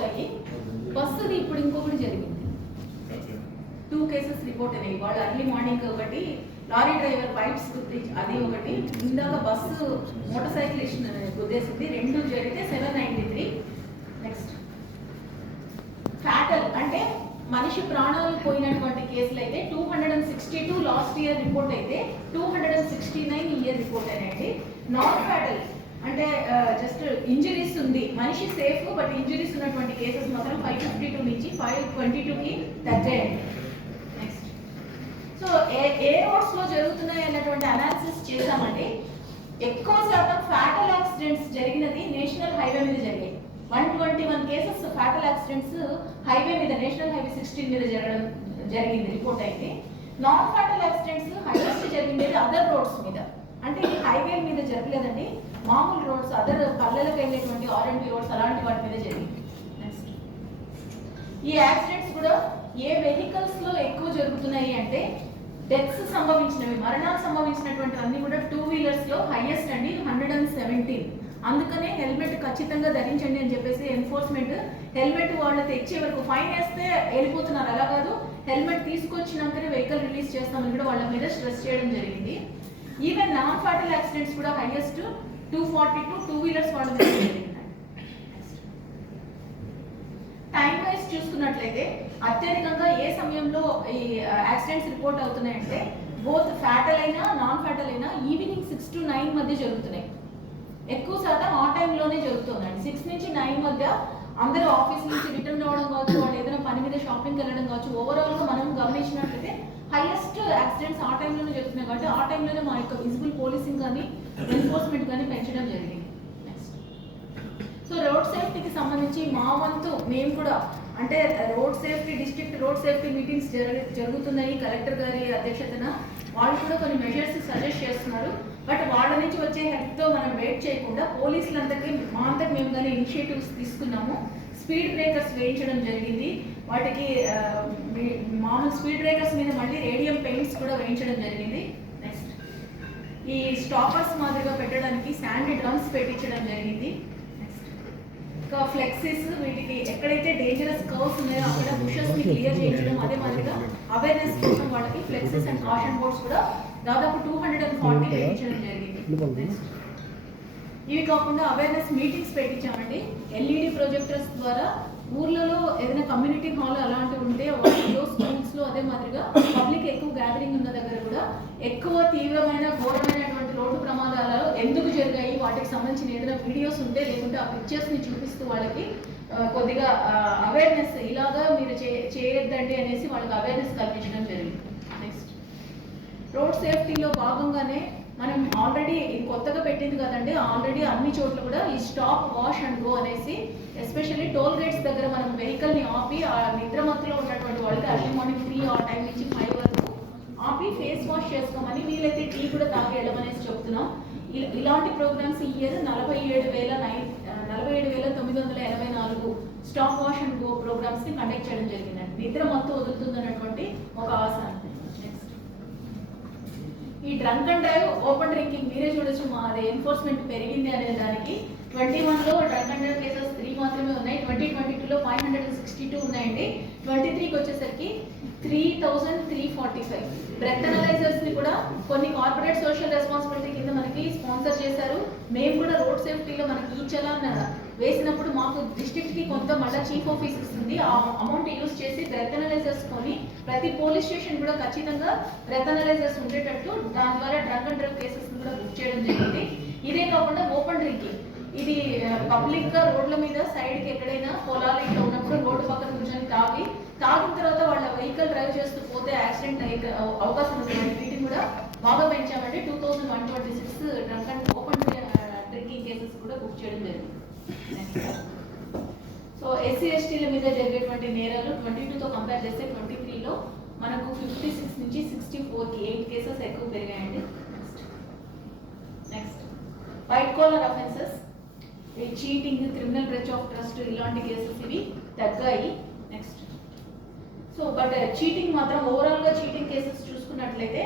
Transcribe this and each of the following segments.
అవుతాయి. బస్సుది ఇప్పుడు ఇంకొకటి జరిగింది, 2 కేసెస్ రిపోర్ట్ అయినాయి. వాళ్ళు అర్లీ మార్నింగ్ ఒకటి, లారీ డ్రైవర్ పైప్స్ అది ఒకటి, ఇందాక బస్సు మోటార్ సైకిలిస్ట్ గుద్దేసింది, 2 జరిగితే 793. నెక్స్ట్ ఫ్యాటల్ అంటే మనిషి ప్రాణాలు పోయినటువంటి కేసులు అయితే 262 లాస్ట్ ఇయర్ రిపోర్ట్ అయితే 269 ఈ ఇయర్ రిపోర్ట్ అయినాయండి. నాన్ ఫ్యాటల్ అంటే జస్ట్ ఇంజరీస్ ఉంది, మనిషి సేఫ్ బట్ ఇంజరీస్ ఉన్నటువంటి కేసెస్ మాత్రం 552 నుంచి 522కి తగ్గాయండి. నెక్స్ట్ సో ఏ రోడ్స్ లో జరుగుతున్నాయి అన్నటువంటి అనాలిసిస్ చేసామండి. ఎక్కువ శాతం ఫ్యాటల్ యాక్సిడెంట్స్ జరిగినది నేషనల్ హైవే మీద జరిగాయి. 121 కేసెస్ ఫ్యాటల్ యాక్సిడెంట్స్ హైవే మీద, నేషనల్ హైవే 16 మీద జరిగింది రిపోర్ట్ అయితే. నాన్ ఫ్యాటల్ యాక్సిడెంట్స్ హైయెస్ట్ జరిగింది అదర్ రోడ్స్ మీద, అంటే ఇది హైవే మీద జరగలేదండి, మామూలు రోడ్స్, అదర్ పల్లెలకు వెళ్ళేటువంటి R&B రోడ్స్ అలాంటి వాటి మీద జరిగింది. నెక్స్ట్ ఈ యాక్సిడెంట్స్ కూడా ఏ వెహికల్స్ లో ఎక్కువ జరుగుతున్నాయి అంటే డెత్స్ సంభవించినవి, మరణాలు సంభవించినటువంటి అన్ని కూడా 2 వీలర్స్ లో హైయెస్ట్ అండి, 117. అందుకనే హెల్మెట్ ఖచ్చితంగా ధరించండి అని చెప్పేసి ఎన్ఫోర్స్మెంట్ హెల్మెట్ వాళ్ళు తెచ్చే వరకు ఫైన్ వేస్తే వెళ్ళిపోతున్నారు, అలా కాదు హెల్మెట్ తీసుకొచ్చినాకనే వెహికల్ రిలీజ్ చేస్తామని కూడా వాళ్ళ మీద స్ట్రెస్ చేయడం జరిగింది. ఈవెన్ నాన్ ఫ్యాటల్ యాక్సిడెంట్స్ కూడా హైయెస్ట్ 242 2 వీలర్స్ వాళ్ళ మీద జరిగింది. టైం వైజ్ చూసుకున్నట్లయితే అత్యధికంగా ఏ సమయంలో ఈ యాక్సిడెంట్స్ రిపోర్ట్ అవుతున్నాయంటే బోత్ ఫ్యాటల్ అయినా నాన్ ఫ్యాటల్ అయినా ఈవినింగ్ 6 to 9 మధ్య జరుగుతున్నాయి. ఎక్కువ శాతం ఆ టైంలోనే జరుగుతుందండి. 6 నుంచి 9 మధ్య అందరూ ఆఫీస్ నుంచి రిటర్న్ రావడం కావచ్చు, వాళ్ళు ఏదైనా పని మీద షాపింగ్కి వెళ్ళడం కావచ్చు, ఓవరాల్గా మనం గమనించినట్లయితే హైయెస్ట్ యాక్సిడెంట్స్ ఆ టైంలోనే జరుగుతున్నాయి. కాబట్టి ఆ టైంలోనే మా యొక్క విజిబుల్ పోలీసింగ్ కానీ ఎన్ఫోర్స్మెంట్ కానీ పెంచడం జరిగింది. నెక్స్ట్ సో రోడ్ సేఫ్టీకి సంబంధించి మా వంతు మేము కూడా అంటే road safety district road safety meetings జరుగుతున్నాయి కలెక్టర్ గారి అధ్యక్షతన. వాళ్ళు కూడా కొన్ని మెజర్స్ సజెస్ట్ చేస్తున్నారు. బట్ వాళ్ళ నుంచి వచ్చే హెల్ప్తో మనం వెయిట్ చేయకుండా పోలీసులందరికీ మా అంతకు మేము కానీ ఇనిషియేటివ్స్ తీసుకున్నాము. స్పీడ్ బ్రేకర్స్ వేయించడం జరిగింది. వాటికి మామూలు స్పీడ్ బ్రేకర్స్ మీద మళ్ళీ రేడియం పెయింట్స్ కూడా వేయించడం జరిగింది. నెక్స్ట్ ఈ స్టాపర్స్ మాదిరిగా పెట్టడానికి శాండ్ డ్రమ్స్ పెట్టించడం జరిగింది. నెక్స్ట్ ఇంకా ఫ్లెక్సీస్, వీటికి ఎక్కడైతే డేంజరస్ కర్వ్స్ ఉన్నాయో అక్కడ బుషెస్ని క్లియర్ చేయించడం, అదే మాదిరిగా అవేర్నెస్ కోసం వాళ్ళకి ఫ్లెక్సీస్ అండ్ కాషన్ బోర్డ్స్ కూడా దాదాపు 240 పెట్టించడం జరిగింది. ఇవి కాకుండా అవేర్నెస్ మీటింగ్స్ పెట్టించామండి. LED ప్రొజెక్టర్స్ ద్వారా ఊర్లలో ఏదైనా కమ్యూనిటీ హాల్ అలాంటివి ఉంటే వాటిలో స్కూల్స్లో అదే మాదిరిగా పబ్లిక్ ఎక్కువ గ్యాదరింగ్ ఉన్న దగ్గర కూడా ఎక్కువ తీవ్రమైన ఘోరమైనటువంటి రోడ్డు ప్రమాదాలు ఎందుకు జరిగాయి వాటికి సంబంధించిన ఏదైనా వీడియోస్ ఉంటే లేకుంటే ఆ పిక్చర్స్ని చూపిస్తూ వాళ్ళకి కొద్దిగా అవేర్నెస్ ఇలాగా మీరు చేయొద్దండి అనేసి వాళ్ళకి అవేర్నెస్ కల్పించడం జరిగింది. నెక్స్ట్ రోడ్ సేఫ్టీలో భాగంగానే మనం ఆల్రెడీ కొత్తగా పెట్టింది కదండి, ఆల్రెడీ అన్ని చోట్ల కూడా ఈ స్టాప్ వాష్ అండ్ గో అనేసి ఎస్పెషల్లీ టోల్ గేట్స్ దగ్గర మనం వెహికల్ని ఆపి ఆ నిద్రమత్తులో ఉన్నటువంటి వాళ్ళకి అర్లీ మార్నింగ్ 3 ఆ టైం నుంచి 5 వరకు ఆపి ఫేస్ వాష్ చేసుకోమని, వీలైతే టీ కూడా తాగి వెళ్ళమనేసి చెప్తున్నాం. ఇలాంటి ప్రోగ్రామ్స్ ఈ year 47,984 stop wash and go ప్రోగ్రామ్స్ని కండక్ట్ చేయడం జరిగిందండి. నిద్ర మత్తు వదులుతుందన్నటువంటి ఒక ఆశ. ఈ drunk and drive open drinking మీరే చూడొచ్చు, మాది ఎన్ఫోర్స్మెంట్ పెరిగింది అనే దానికి 21లో డ్రంక్ అండ్ డ్రైవ్ కేసెస్ 3 మాత్రమే ఉన్నాయి. 2022లో 562 ఉన్నాయండి. 23కి వచ్చేసరికి 3,345. బ్రెత్ అనలైజర్స్ ని కూడా కొన్ని కార్పొరేట్ సోషల్ రెస్పాన్సిబిలిటీ కింద మనకి స్పాన్సర్ చేశారు. మేము కూడా రోడ్ సేఫ్టీలో మనకి ఈ చలాన్ వేసినప్పుడు మాకు డిస్ట్రిక్ట్ కి కొంత మళ్ళీ చీఫ్ ఆఫీస్ ఇస్తుంది. ఆ అమౌంట్ యూజ్ చేసి బ్రెత్ అనలైజర్స్ కొని ప్రతి పోలీస్ స్టేషన్ కూడా ఖచ్చితంగా బ్రెత్ అనలైజర్స్ ఉండేటట్టు దాని ద్వారా డ్రంక్ అండ్ డ్రైవ్ కేసెస్ కూడా బుక్ చేయడం జరిగింది. ఇదే కాకుండా ఓపెన్ డ్రింకింగ్, ఇది పబ్లిక్ గా రోడ్ల మీద సైడ్ కి ఎక్కడైనా పొలాలు ఇట్లా ఉన్నప్పుడు రోడ్డు పక్కన కూర్చొని తాగిన తర్వాత వాళ్ళ వెహికల్ డ్రైవ్ చేస్తూ పోతే యాక్సిడెంట్ అయ్యే అవకాశం ఉంటుంది. వీటిని కూడా బాగా పెంచామంటే 2126 drunk and open drinking cases కూడా బుక్ చేయడం జరిగింది. సో SC/STల మీద జరిగేటువంటి నేరాలు 22తో కంపేర్ చేస్తే 23లో మనకు 56 నుంచి 64కి 8 కేసెస్ ఎక్కువ పెరిగాయండి. Next white collar offences, cheating, criminal breach of trust ఇలాంటి కేసెస్ ఇవి తగ్గాయి. నెక్స్ట్ సో బట్ చీటింగ్ మాత్రం ఓవరాల్గా చీటింగ్ కేసెస్ చూసుకున్నట్లయితే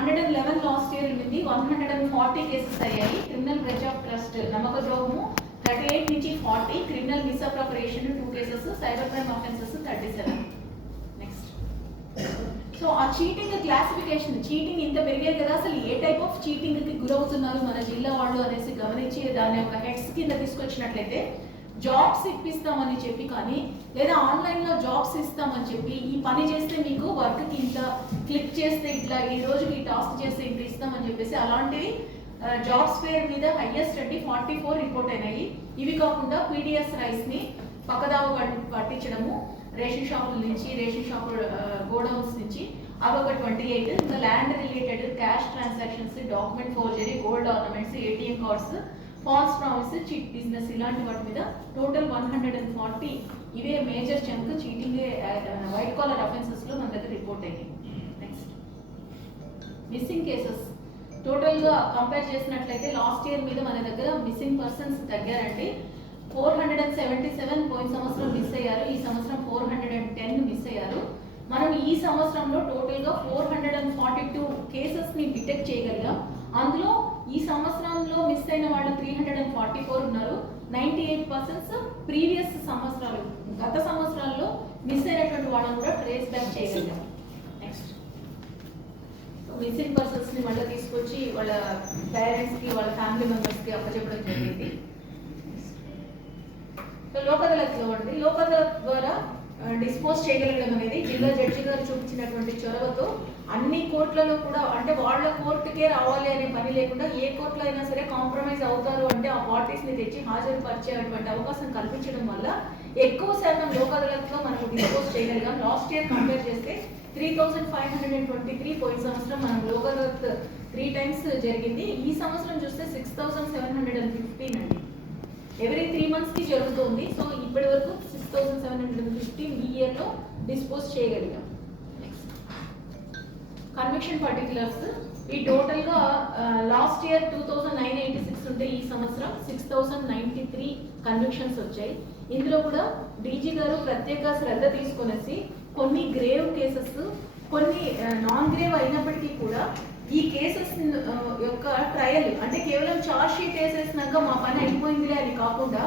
111 లాస్ట్ ఇయర్ ఉంది, 140 కేసెస్ అయ్యాయి. క్రిమినల్ బ్రెచ్ ఆఫ్ ట్రస్ట్ నమ్మక ద్రోహము 38 నుంచి 40, criminal misappropriation 2 cases, cyber crime offences 37. Next. So ఆ చీటింగ్ క్లాసిఫికేషన్, చీటింగ్ ఇంత పెరిగాయి కదా, అసలు ఏ టైప్ ఆఫ్ చీటింగ్ కి గురవుతున్నారు మన జిల్లా వాళ్ళు అనేసి గమనించి దాన్ని ఒక హెడ్స్ కింద తీసుకొచ్చినట్లయితే, జాబ్స్ ఇప్పిస్తామని చెప్పి కానీ, లేదా ఆన్లైన్లో జాబ్స్ ఇస్తామని చెప్పి, ఈ పని చేస్తే మీకు వర్క్కి ఇంత, క్లిక్ చేస్తే ఇట్లా, ఈ రోజుకి ఈ టాస్క్ చేస్తే ఇంత ఇస్తామని చెప్పేసి అలాంటివి జాబ్స్ పేరు మీద హైయెస్ట్ అంటే 44 రిపోర్ట్ అయినాయి. ఇవి కాకుండా పీడిఎస్ రైస్ని పక్కదావ పట్టించడము రేషన్ షాపుల నుంచి, రేషన్ షాపు గోడౌన్స్ నుంచి, అవి ఒక 28. ఇంకా land related cash transactions, document forgery, gold ornaments, ATM cards, falls promise, cheat business, ఇలాంటి వాటి మీద టోటల్ 140 ఇవే major chunk cheating white collar offences లో మన దగ్గర రిపోర్ట్ అయ్యాయి. నెక్స్ట్, మిస్సింగ్ కేసెస్ టోటల్ గా కంపేర్ చేసినట్లయితే లాస్ట్ ఇయర్ మీద మన దగ్గర మిస్సింగ్ పర్సన్స్ తగ్గారండి. 477 పోయిన సంవత్సరం మిస్ అయ్యారు, ఈ సంవత్సరం 410 మిస్ అయ్యారు. మనం ఈ సంవత్సరంలో టోటల్ గా 442 కేసెస్ ని డిటెక్ట్ చేయగలిగాం. అందులో ఈ సంవత్సరంలో మిస్ అయిన వాళ్ళు 344 ఉన్నారు. 98% ప్రీవియస్ సంవత్సరాలు, గత సంవత్సరాల్లో మిస్ అయినటువంటి వాళ్ళని కూడా ట్రేస్ బ్యాక్ చేయగలిగాం. నెక్స్ట్, మిస్సింగ్ పర్సన్స్ ని మళ్ళీ తీసుకొచ్చి వాళ్ళ పేరెంట్స్ కి, వాళ్ళ ఫ్యామిలీ మెంబర్స్ కి అప్పచెప్పడం జరిగింది. లోక్ అదాలత్లో అండి, లోక్ అదాలత్ ద్వారా డిస్పోజ్ చేయగలగడం అనేది జిల్లా జడ్జి గారు చూపించినటువంటి చొరవతో అన్ని కోర్టులలో కూడా, అంటే వాళ్ళ కోర్టుకే రావాలి అనే పని లేకుండా ఏ కోర్టులో అయినా సరే కాంప్రమైజ్ అవుతారు అంటే ఆ పార్టీస్ ని తెచ్చి హాజరుపరిచేటువంటి అవకాశం కల్పించడం వల్ల ఎక్కువ శాతం లోక్ అదాలత్ లో మనం డిస్పోజ్ చేయగలిగాం. లాస్ట్ ఇయర్ కంపేర్ చేస్తే 3523, పోయిన సంవత్సరం మనం లోక్ అదాలత్ 3 times జరిగింది. ఈ సంవత్సరం చూస్తే 6715 అండి. ఎవ్రీ 3 months కి జరుగుతుంది. సో ఇప్పటి వరకు 6715 ఈ ఇయర్ లో డిస్పోజ్ చేయగలిగాం. కన్విక్షన్ పర్టికులర్స్ ఈ టోటల్ గా లాస్ట్ ఇయర్ 2986 ఉంటే ఈ సంవత్సరం 6093 కన్విక్షన్స్ వచ్చాయి. ఇందులో కూడా డీజీ గారు ప్రత్యేక శ్రద్ధ తీసుకొనేసి కొన్ని గ్రేవ్ కేసెస్, కొన్ని నాన్ గ్రేవ్ అయినప్పటికీ కూడా ఈ కేసెస్ యొక్క ట్రయల్, అంటే కేవలం చార్జ్ షీట్ వేసేసినాక మా పని అయిపోయిందిలే అని కాకుండా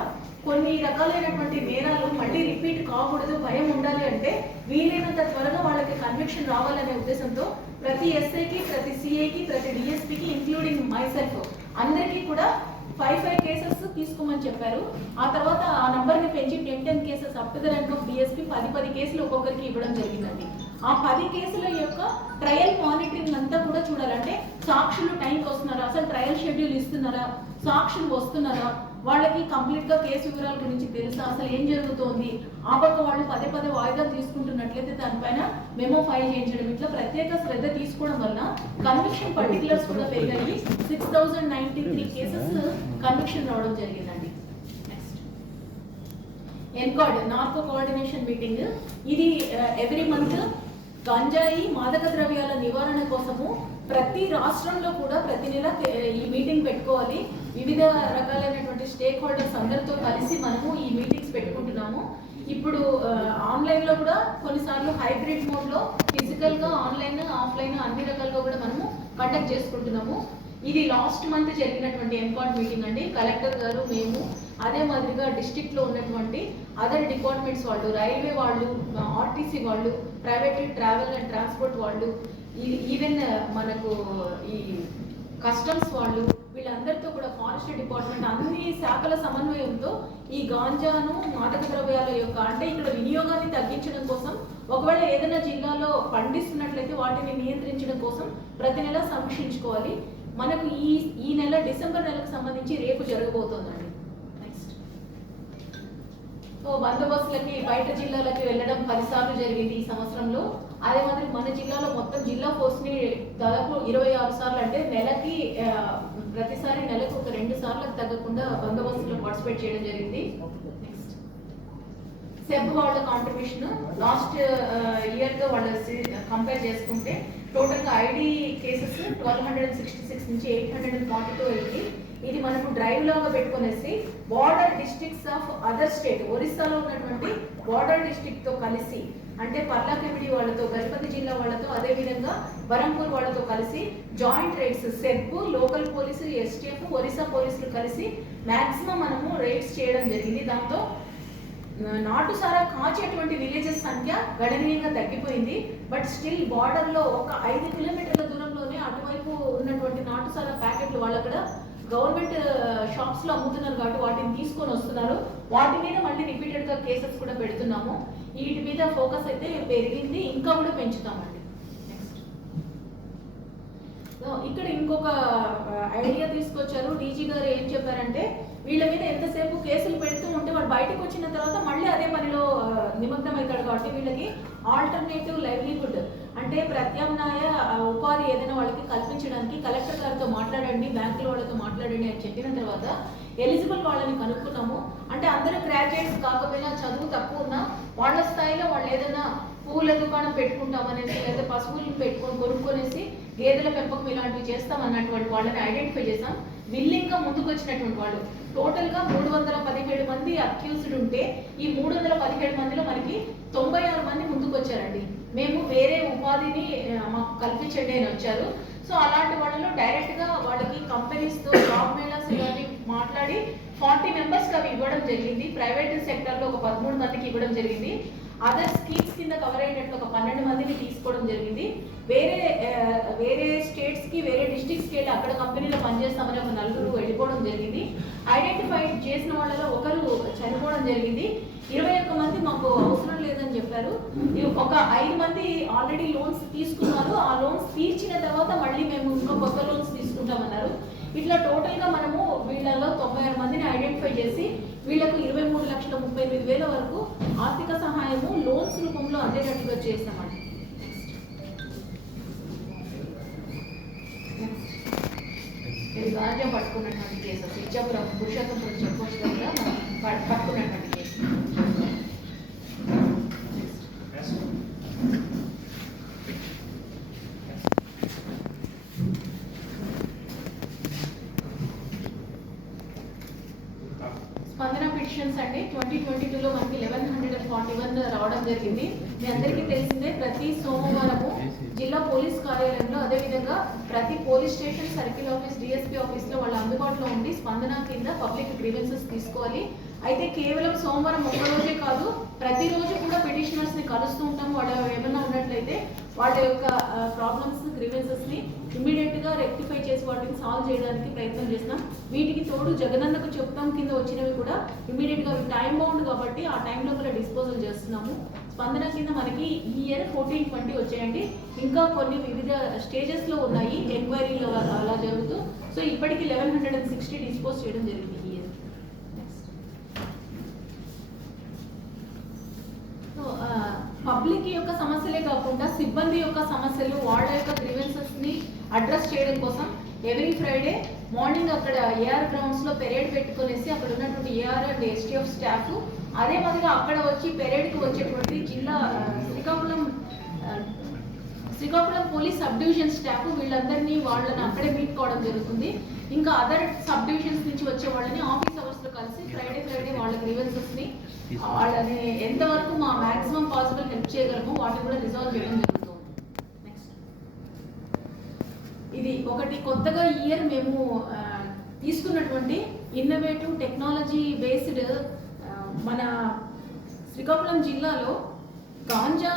కొన్ని రకాలైనటువంటి నేరాలు మళ్ళీ రిపీట్ కాకూడదు, భయం ఉండాలి అంటే వీలైనంత త్వరగా వాళ్ళకి కన్విక్షన్ రావాలనే ఉద్దేశంతో ప్రతి ఎస్ఐకి, ప్రతి సిఐకి, ప్రతి డిఎస్పీకి ఇంక్లూడింగ్ మై సెల్ఫ్ అందరికీ కూడా 5 కేసెస్ తీసుకోమని చెప్పారు. ఆ తర్వాత ఆ నంబర్ని పెంచి 10 cases up to the rank of DSP 10 కేసులు ఒక్కొక్కరికి ఇవ్వడం జరిగిందండి. ఆ 10 కేసుల యొక్క ట్రయల్ మానిటరింగ్ అంతా కూడా చూడాలంటే సాక్షులు టైంకి వస్తున్నారా, అసలు ట్రయల్ షెడ్యూల్ ఇస్తున్నారా, సాక్షులు వస్తున్నారా, వాళ్ళకి కంప్లీట్ గా కేసు వివరాల గురించి తెలుసా, అసలు ఏం జరుగుతోంది, ఆ పక్క వాళ్ళు 10 వాయిదాలు తీసుకుంటున్నట్లయితే దానిపైన మెమో ఫైల్ చేయించడం, ఇట్లా ప్రత్యేక శ్రద్ధ తీసుకోవడం వల్ల కన్విక్షన్ పర్టికులర్స్ కూడా పెరిగాయి. 6093 కేసెస్ కన్విక్షన్ రావడం జరిగిందండి. నెక్స్ట్, ఎన్కాడ్ నార్కో కోఆర్డినేషన్ మీటింగ్, ఇది ఎవ్రీ మంత్ గంజాయి మాదక ద్రవ్యాల నివారణ కోసము ప్రతి రాష్ట్రంలో కూడా ప్రతి నెల ఈ మీటింగ్ పెట్టుకోవాలి. వివిధ రకాలైనటువంటి స్టేక్ హోల్డర్స్ అందరితో కలిసి మనము ఈ మీటింగ్స్ పెట్టుకుంటున్నాము. ఇప్పుడు ఆన్లైన్ లో కూడా కొన్నిసార్లు హైబ్రిడ్ మోడ్ లో ఫిజికల్ గా, ఆన్లైన్, ఆఫ్లైన్ అన్ని రకాలుగా కూడా మనము కండక్ట్ చేసుకుంటున్నాము. ఇది లాస్ట్ మంత్ జరిగినటువంటి ఎన్కాడ్ మీటింగ్ అండి. కలెక్టర్ గారు, మేము, అదే మాదిరిగా డిస్ట్రిక్ట్ లో ఉన్నటువంటి అదర్ డిపార్ట్మెంట్స్ వాళ్ళు, రైల్వే వాళ్ళు, ఆర్టీసీ వాళ్ళు, ప్రైవేట్ ట్రావెల్ అండ్ ట్రాన్స్పోర్ట్ వాళ్ళు, ఈవెన్ మనకు ఈ కస్టమ్స్ వాళ్ళు, వీళ్ళందరితో కూడా ఫారెస్ట్ డిపార్ట్మెంట్, అన్ని శాఖల సమన్వయంతో ఈ గాంజాను, మాదక ద్రవ్యాల యొక్క, అంటే ఇక్కడ వినియోగాన్ని తగ్గించడం కోసం, ఒకవేళ ఏదైనా జిల్లాలో పండిస్తున్నట్లయితే వాటిని నియంత్రించడం కోసం ప్రతి నెల సమీక్షించుకోవాలి. మనకు ఈ నెల డిసెంబర్ నెలకు సంబంధించి రేపు జరగబోతోందండి. నెక్స్ట్, సో బందోబస్తులకి బయట జిల్లాలకి వెళ్ళడం 10 సార్లు జరిగింది ఈ సంవత్సరంలో. అదే మాదిరి మన జిల్లాలో మొత్తం జిల్లా ఫోర్స్ ని దాదాపు 26 సార్లు, అంటే నెలకి ప్రతిసారి నెలకు ఒక 2 సార్లకు తగ్గకుండా బందోబస్తులో పార్టిసిపేట్ చేయడం జరిగింది. నెక్స్ట్, సెబ్ వాళ్ళ కాంట్రిబ్యూషన్ లాస్ట్ ఇయర్ తో వాళ్ళ కంపేర్ చేసుకుంటే టోటల్ గా ఐడి కేసెస్ 1266 నుంచి 842 అయింది. ఇది మనకు డ్రైవ్ లాగా పెట్టుకునేసి border districts of other state, ఒరిస్సాలో ఉన్నటువంటి బార్డర్ డిస్ట్రిక్ట్ తో కలిసి అంటే పర్లాకెమిడి వాళ్ళతో, గజపతి జిల్లా వాళ్ళతో, అదేవిధంగా బరంపూర్ వాళ్ళతో కలిసి జాయింట్ రైడ్స్ సెర్పు, లోకల్ పోలీసు, ఎస్టీఎఫ్, ఒరిస్సా పోలీసులు కలిసి మాక్సిమం మనము రైడ్స్ చేయడం జరిగింది. దాంతో నాటు సారా కాచేటువంటి విలేజెస్ సంఖ్య గణనీయంగా తగ్గిపోయింది. బట్ స్టిల్ బార్డర్లో ఒక 5 కిలోమీటర్ల దూరంలోనే అటువైపు ఉన్నటువంటి నాటు సారా ప్యాకెట్లు వాళ్ళు అక్కడ గవర్నమెంట్ షాప్స్ లో అమ్ముతున్నారు కాబట్టి వాటిని తీసుకొని వస్తున్నారు. వాటి మీద మళ్ళీ రిపీటెడ్ గా కేసెస్ కూడా పెడుతున్నాము. వీటి మీద ఫోకస్ అయితే పెరిగింది, ఇంకా కూడా పెంచుతామండి. ఇక్కడ ఇంకొక ఐడియా తీసుకొచ్చారు డీజీ గారు. ఏం చెప్పారంటే వీళ్ళ మీద ఎంతసేపు కేసులు పెడుతూ ఉంటే వాడు బయటకు వచ్చిన తర్వాత మళ్ళీ అదే పనిలో నిమగ్నం అవుతాడు కాబట్టి వీళ్ళకి ఆల్టర్నేటివ్ లైవ్లీహుడ్ అంటే ప్రత్యామ్నాయ ఉపాధి ఏదైనా వాళ్ళకి కల్పించడానికి కలెక్టర్ గారితో మాట్లాడండి, బ్యాంకుల వాళ్ళతో మాట్లాడండి అని చెప్పిన తర్వాత ఎలిజిబుల్ వాళ్ళని కనుక్కున్నాము. అంటే అందరూ గ్రాడ్యుయేట్స్ కాకపోయినా చదువు తక్కువ ఉన్నా వాళ్ళ స్థాయిలో వాళ్ళు ఏదైనా పూల దుకాణం పెట్టుకుంటామనేసి లేదా పశువులను కొనుక్కొనేసి గేదెల పెంపకం ఇలాంటివి చేస్తామన్నటువంటి వాళ్ళని ఐడెంటిఫై చేసాం. విల్లింగ్ గా ముందుకు వచ్చినటువంటి వాళ్ళు టోటల్ గా 317 మంది అక్యూజ్డ్ ఉంటే ఈ 317 మందిలో మనకి 96 మంది ముందుకు వచ్చారండి. మేము వేరే ఉపాధిని మాకు కల్పించండి అని వచ్చారు. సో అలాంటి వాళ్ళలో డైరెక్ట్ గా వాళ్ళకి కంపెనీస్ తో జాబ్ మేళాస్ ఇవన్నీ మాట్లాడి 40 మెంబర్స్ అవి ఇవ్వడం జరిగింది. ప్రైవేట్ సెక్టర్ లో ఒక 13 మందికి ఇవ్వడం జరిగింది. అదర్ స్కీమ్స్ కింద కవర్ అయినట్టు ఒక 12 మందిని తీసుకోవడం జరిగింది. వేరే స్టేట్స్ కి వేరే డిస్ట్రిక్ట్స్ కి వెళ్ళి అక్కడ కంపెనీలో పనిచేస్తామని ఒక 4 వెళ్ళిపోవడం జరిగింది. ఐడెంటిఫై చేసిన వాళ్ళలో ఒకరు చనిపోవడం జరిగింది. 21 మంది మాకు అవసరం లేదని చెప్పారు. ఒక 5 మంది ఆల్రెడీ లోన్స్ తీసుకున్నారు. ఆ లోన్స్ తీర్చిన తర్వాత మళ్ళీ మేము ఇంకా కొత్త లోన్స్ తీసుకుంటామన్నారు. ఇట్లా టోటల్ గా మనము వీళ్ళలో 96 మందిని ఐడెంటిఫై చేసి వీళ్ళకు 23,38,000 వరకు ఆర్థిక సహాయము లోన్స్ రూపంలో అందేటట్టుగా చేస్తామండి. ఇది గాంజా పట్టుకున్నటువంటి cases Ichchapuram Purushothapuram check post దగ్గర పట్టుకున్నటువంటి కేసు. స్పందన పిటిషన్స్ అండి 2022లో మనకి 1141 రావడం జరిగింది. మీ అందరికీ తెలిసిందే ప్రతి సోమవారము జిల్లా పోలీస్ కార్యాలయంలో అదేవిధంగా ప్రతి police station, circle office, DSP office లో వాళ్ళ అందుబాటులో ఉండి స్పందన కింద పబ్లిక్ గ్రీవెన్సెస్ తీసుకోవాలి. అయితే కేవలం సోమవారం ఒక్క రోజే కాదు, ప్రతిరోజు కూడా పిటిషనర్స్ ని కలుస్తూ ఉంటాం. వాళ్ళు ఏమన్నా ఉన్నట్లయితే వాళ్ళ యొక్క ప్రాబ్లమ్స్, గ్రీవెన్సెస్ ని ఇమీడియట్ గా రెక్టిఫై చేసి వాటిని సాల్వ్ చేయడానికి ప్రయత్నం చేస్తున్నాం. వీటికి తోడు జగనన్నకు చెప్తాం కింద వచ్చినవి కూడా ఇమీడియట్ గా టైం బౌండ్ కాబట్టి ఆ టైంలో కూడా డిస్పోజల్ చేస్తున్నాము. స్పందన కింద మనకి ఈ ఇయర్ 1420 వచ్చాయండి. ఇంకా కొన్ని వివిధ స్టేజెస్ లో ఉన్నాయి ఎంక్వైరీలు అలా జరుగుతూ. సో ఇప్పటికి 1160 డిస్పోజ్ చేయడం జరిగింది ఈ ఇయర్. పబ్లిక్ యొక్క సమస్యలే కాకుండా సిబ్బంది యొక్క సమస్యలు, వాళ్ళ యొక్క గ్రీవెన్సెస్ ని అడ్రస్ చేయడం కోసం ఎవ్రీ ఫ్రైడే మార్నింగ్ అక్కడ ఏఆర్ గ్రౌండ్స్ లో పెరేడ్ పెట్టుకునేసి అక్కడ ఉన్నటువంటి ఏఆర్ అండ్ ఎస్టీఎఫ్ స్టాఫ్ అదే మాదిరిగా అక్కడ వచ్చి పెరేడ్ కి వచ్చేటువంటి జిల్లా Srikakulam police sub division staff వీళ్ళందరినీ వాళ్ళని అక్కడే మీట్ కావడం జరుగుతుంది. ఇంకా అదర్ సబ్ డివిజన్స్ నుంచి వచ్చే వాళ్ళని ఆఫీస్ అవర్స్ లో కలిసి ఫ్రైడే వాళ్ళ గ్రీవెన్సెస్ ని వాళ్ళని ఎంతవరకు మా మాక్సిమం పాసిబుల్ హెల్ప్ చేయగలమో వాటిని కూడా రిజాల్వ్ చేయడం జరుగుతుంది. నెక్స్ట్ ఇది ఒకటి కొత్తగా ఈ ఇయర్ మేము తీసుకున్నటువంటి ఇన్నోవేటివ్ టెక్నాలజీ బేస్డ్ మన శ్రీకాకుళం జిల్లాలో గాంజా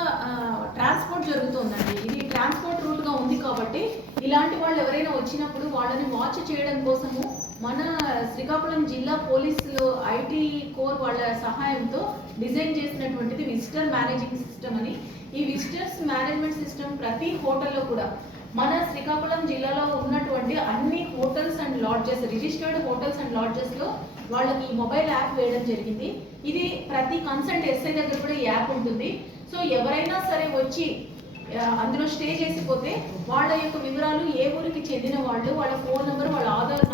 ట్రాన్స్పోర్ట్ జరుగుతుందండి. ఇది ట్రాన్స్పోర్ట్ రూట్ గా ఉంది కాబట్టి ఇలాంటి వాళ్ళు ఎవరైనా వచ్చినప్పుడు వాళ్ళని వాచ్ చేయడం కోసము మన శ్రీకాకుళం జిల్లా పోలీసులు ఐటీ కోర్ వాళ్ళ సహాయంతో డిజైన్ చేసినటువంటిది విజిటర్ మేనేజింగ్ సిస్టమ్ అని. ఈ విజిటర్స్ మేనేజ్మెంట్ సిస్టమ్ ప్రతి హోటల్లో కూడా మన శ్రీకాకుళం జిల్లాలో ఉన్నటువంటి అన్ని hotels and lodges, registered hotels and lodges లో వాళ్ళకి మొబైల్ యాప్ వేయడం జరిగింది. ఇది ప్రతి కన్సల్ట్ ఎస్ఐ దగ్గర కూడా ఈ యాప్ ఉంటుంది. సో ఎవరైనా సరే వచ్చి అందులో స్టే చేసిపోతే వాళ్ళ యొక్క వివరాలు, ఏ ఊరికి చెందిన వాళ్ళు, వాళ్ళ ఫోన్ నెంబర్, వాళ్ళ ఆధార్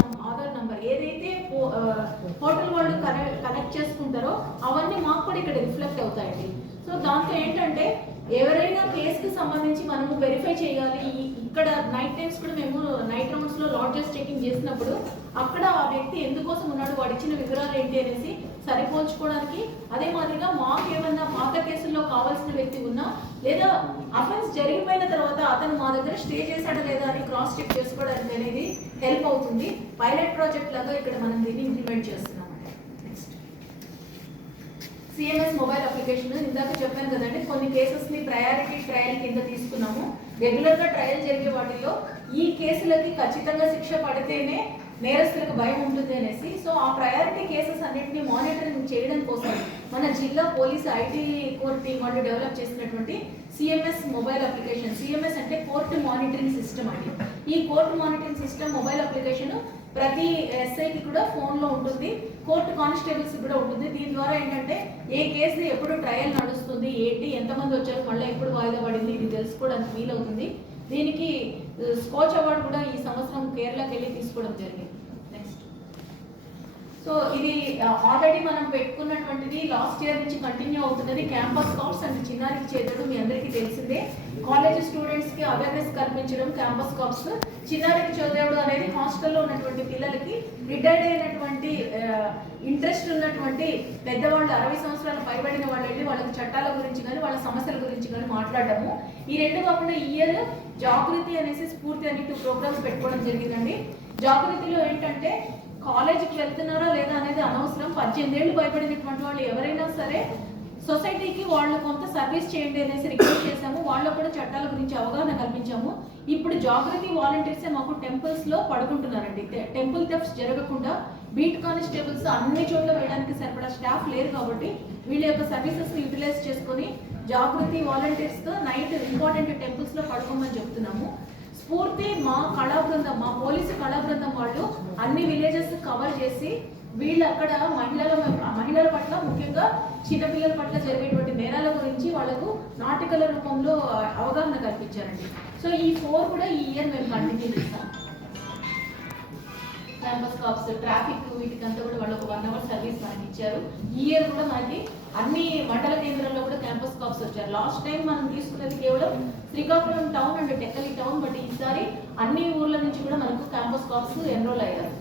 నంబర్ ఏదైతే హోటల్ వాళ్ళు కనెక్ట్ చేసుకుంటారో అవన్నీ మాకు కూడా ఇక్కడ రిఫ్లెక్ట్ అవుతాయండి. సో దాంతో ఏంటంటే ఎవరైనా కేసుకి సంబంధించి మనము వెరిఫై చేయాలి. ఇక్కడ నైట్ టైమ్స్ కూడా మేము నైట్ రౌండ్స్ లో లాడ్జెస్ చెకింగ్ చేసినప్పుడు అక్కడ ఆ వ్యక్తి ఎందుకోసం ఉన్నాడు, వాడు ఇచ్చిన వివరాలు ఏంటి అనేసి సరిపోల్చుకోవడానికి, అదే మాదిరిగా మాకు ఏమన్నా వ్యక్తి ఉన్నా లేదా అఫెన్స్ జరిగిపోయిన తర్వాత అతను మా దగ్గర స్టే చేశాడా లేదా అని క్రాస్ చెక్ చేసుకోవడానికి అనేది హెల్ప్ అవుతుంది. పైలట్ ప్రాజెక్ట్ లాగా ఇక్కడ మనం దీన్ని ఇంప్లిమెంట్ చేస్తున్నాం. సిఎంఎస్ మొబైల్ అప్లికేషన్ ఇందాక చెప్పాను కదండి, కొన్ని కేసెస్ని ప్రయారిటీ ట్రయల్ కింద తీసుకున్నాము. రెగ్యులర్గా ట్రయల్ జరిగే వాటిల్లో ఈ కేసులకి ఖచ్చితంగా శిక్ష పడితేనే నేరస్తులకు భయం ఉంటుంది అనేసి, సో ఆ ప్రయారిటీ కేసెస్ అన్నింటినీ మానిటరింగ్ చేయడం కోసం మన జిల్లా పోలీసు ఐటీ కోర్ టీం వాళ్ళు డెవలప్ చేసినటువంటి సిఎంఎస్ మొబైల్ అప్లికేషన్. సిఎంఎస్ అంటే కోర్టు మానిటరింగ్ సిస్టమ్ అండి. ఈ court monitoring system mobile application ప్రతి ఎస్ఐకి కూడా ఫోన్లో ఉంటుంది, కోర్టు కానిస్టేబుల్స్ కూడా ఉంటుంది. దీని ద్వారా ఏంటంటే ఏ కేసు ఎప్పుడు ట్రయల్ నడుస్తుంది, ఏంటి, ఎంతమంది వచ్చారు, మళ్ళీ ఎప్పుడు వాయిదా పడింది, ఇది తెలుసుకోవడానికి వీలవుతుంది. దీనికి స్కోచ్ అవార్డు కూడా ఈ సంవత్సరం కేరళకి వెళ్ళి తీసుకోవడం జరిగింది. నెక్స్ట్, సో ఇది ఆల్రెడీ మనం పెట్టుకున్నటువంటిది లాస్ట్ ఇయర్ నుంచి కంటిన్యూ అవుతున్నది. క్యాంపస్ కాప్స్ అండ్ చిన్నారికి చేదడు మీ అందరికీ తెలిసిందే. కాలేజ్ స్టూడెంట్స్ కి అవేర్నెస్ కల్పించడం క్యాంపస్ కాప్స్. చిన్నారికి చదివాడు అనేది హాస్టల్లో ఉన్నటువంటి పిల్లలకి రిటైర్డ్ అయినటువంటి ఇంట్రెస్ట్ ఉన్నటువంటి పెద్దవాళ్ళు 60 సంవత్సరాలు పైబడిన వాళ్ళు వెళ్ళి వాళ్ళకి చట్టాల గురించి కానీ వాళ్ళ సమస్యల గురించి కానీ మాట్లాడము. ఈ రెండు కాకుండా ఈ ఇయర్ జాగృతి అనేసి స్ఫూర్తి అని 2 ప్రోగ్రామ్స్ పెట్టుకోవడం జరిగిందండి. జాగృతిలో ఏంటంటే కాలేజీకి వెళ్తున్నారా లేదా అనేది అనవసరం, 18 ఏళ్ళు భయపడినటువంటి వాళ్ళు ఎవరైనా సరే సొసైటీకి వాళ్ళు కొంత సర్వీస్ చేయండి అనేసి రిక్వెస్ట్ చేశాము. వాళ్ళకు కూడా చట్టాల గురించి అవగాహన కల్పించాము. ఇప్పుడు జాగృతి వాలంటీర్సే మాకు టెంపుల్స్లో పడుకుంటున్నారండి. టెంపుల్ థెఫ్ట్స్ జరగకుండా బీట్ కానిస్టేబుల్స్ అన్ని చోట్ల వేయడానికి సరిపడా స్టాఫ్ లేరు కాబట్టి వీళ్ళ యొక్క సర్వీసెస్ యూటిలైజ్ చేసుకొని జాగృతి వాలంటీర్స్తో నైట్ ఇంపార్టెంట్ టెంపుల్స్లో పడుకోమని చెప్తున్నాము. స్ఫూర్తి మా కళా బృందం, మా పోలీసు కళా బృందం వాళ్ళు అన్ని విలేజెస్ కవర్ చేసి వీళ్ళు అక్కడ మహిళల పట్ల, ముఖ్యంగా చిన్నపిల్లల పట్ల జరిగేటువంటి నేరాల గురించి వాళ్ళకు నాటికల రూపంలో అవగాహన కల్పించారండి. సో ఈ 4 కూడా ఈ ఇయర్ మేము కంటిన్యూ చేస్తాం. క్యాంపస్ కాప్స్, ట్రాఫిక్, వీటికంతా కూడా వాళ్ళు ఒక 1 అవర్ సర్వీస్ మనకి ఇచ్చారు. ఈ ఇయర్ కూడా మనకి అన్ని మండల కేంద్రాల్లో కూడా క్యాంపస్ కాప్స్ వచ్చారు. లాస్ట్ టైం మనం తీసుకున్నది కేవలం Srikakulam town and Tekkali town, but ఈసారి అన్ని ఊర్ల నుంచి కూడా మనకు క్యాంపస్ కాప్స్ ఎన్రోల్ అయ్యారు.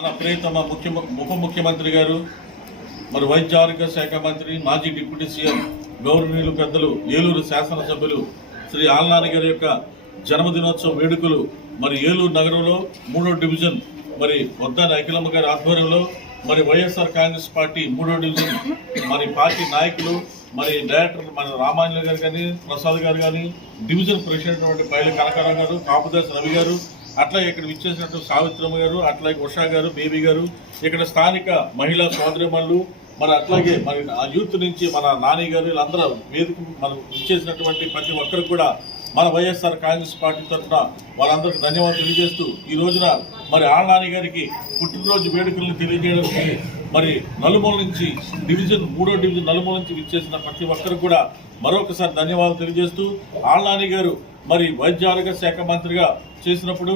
మన ప్రియతమ ఉప ముఖ్యమంత్రి గారు, మరి వైద్య ఆరోగ్య శాఖ మంత్రి, మాజీ డిప్యూటీ సీఎం, గౌరవనీయులు పెద్దలు ఏలూరు శాసనసభ్యులు శ్రీ ఆళ్నాని గారి యొక్క జన్మదినోత్సవ వేడుకలు మరి ఏలూరు నగరంలో 3వ డివిజన్ మరి వద్దాని అఖిలమ్మ గారి ఆధ్వర్యంలో మరి వైఎస్ఆర్ కాంగ్రెస్ పార్టీ 3వ డివిజన్ మరి పార్టీ నాయకులు, మరి డైరెక్టర్ మన రామాంజలి గారు కానీ, ప్రసాద్ గారు కానీ, డివిజన్ ప్రెసిడెంట్ పైల కనకారావు గారు, కాపుదాస్ రవి గారు, అట్లాగే ఇక్కడ విచ్చేసినట్టు సావిత్రమ్మ గారు, అట్లాగే ఉషా గారు, బేబీ గారు, ఇక్కడ స్థానిక మహిళా సోదరిమణులు, మరి అట్లాగే మరి ఆ యూత్ నుంచి మన నాని గారు, వీళ్ళందరూ వేదిక మనం విచ్చేసినటువంటి ప్రతి ఒక్కరు కూడా మన వైఎస్ఆర్ కాంగ్రెస్ పార్టీ తరఫున వాళ్ళందరికీ ధన్యవాదాలు తెలియజేస్తూ ఈ రోజున మరి ఆళ్నాని గారికి పుట్టినరోజు వేడుకలను తెలియజేయడానికి మరి నలుమూల నుంచి డివిజన్ 3వ డివిజన్ నలుమూల నుంచి విచ్చేసిన ప్రతి ఒక్కరు కూడా మరొకసారి ధన్యవాదాలు తెలియజేస్తూ ఆళ్నాని గారు మరి వైద్య ఆరోగ్య శాఖ మంత్రిగా చేసినప్పుడు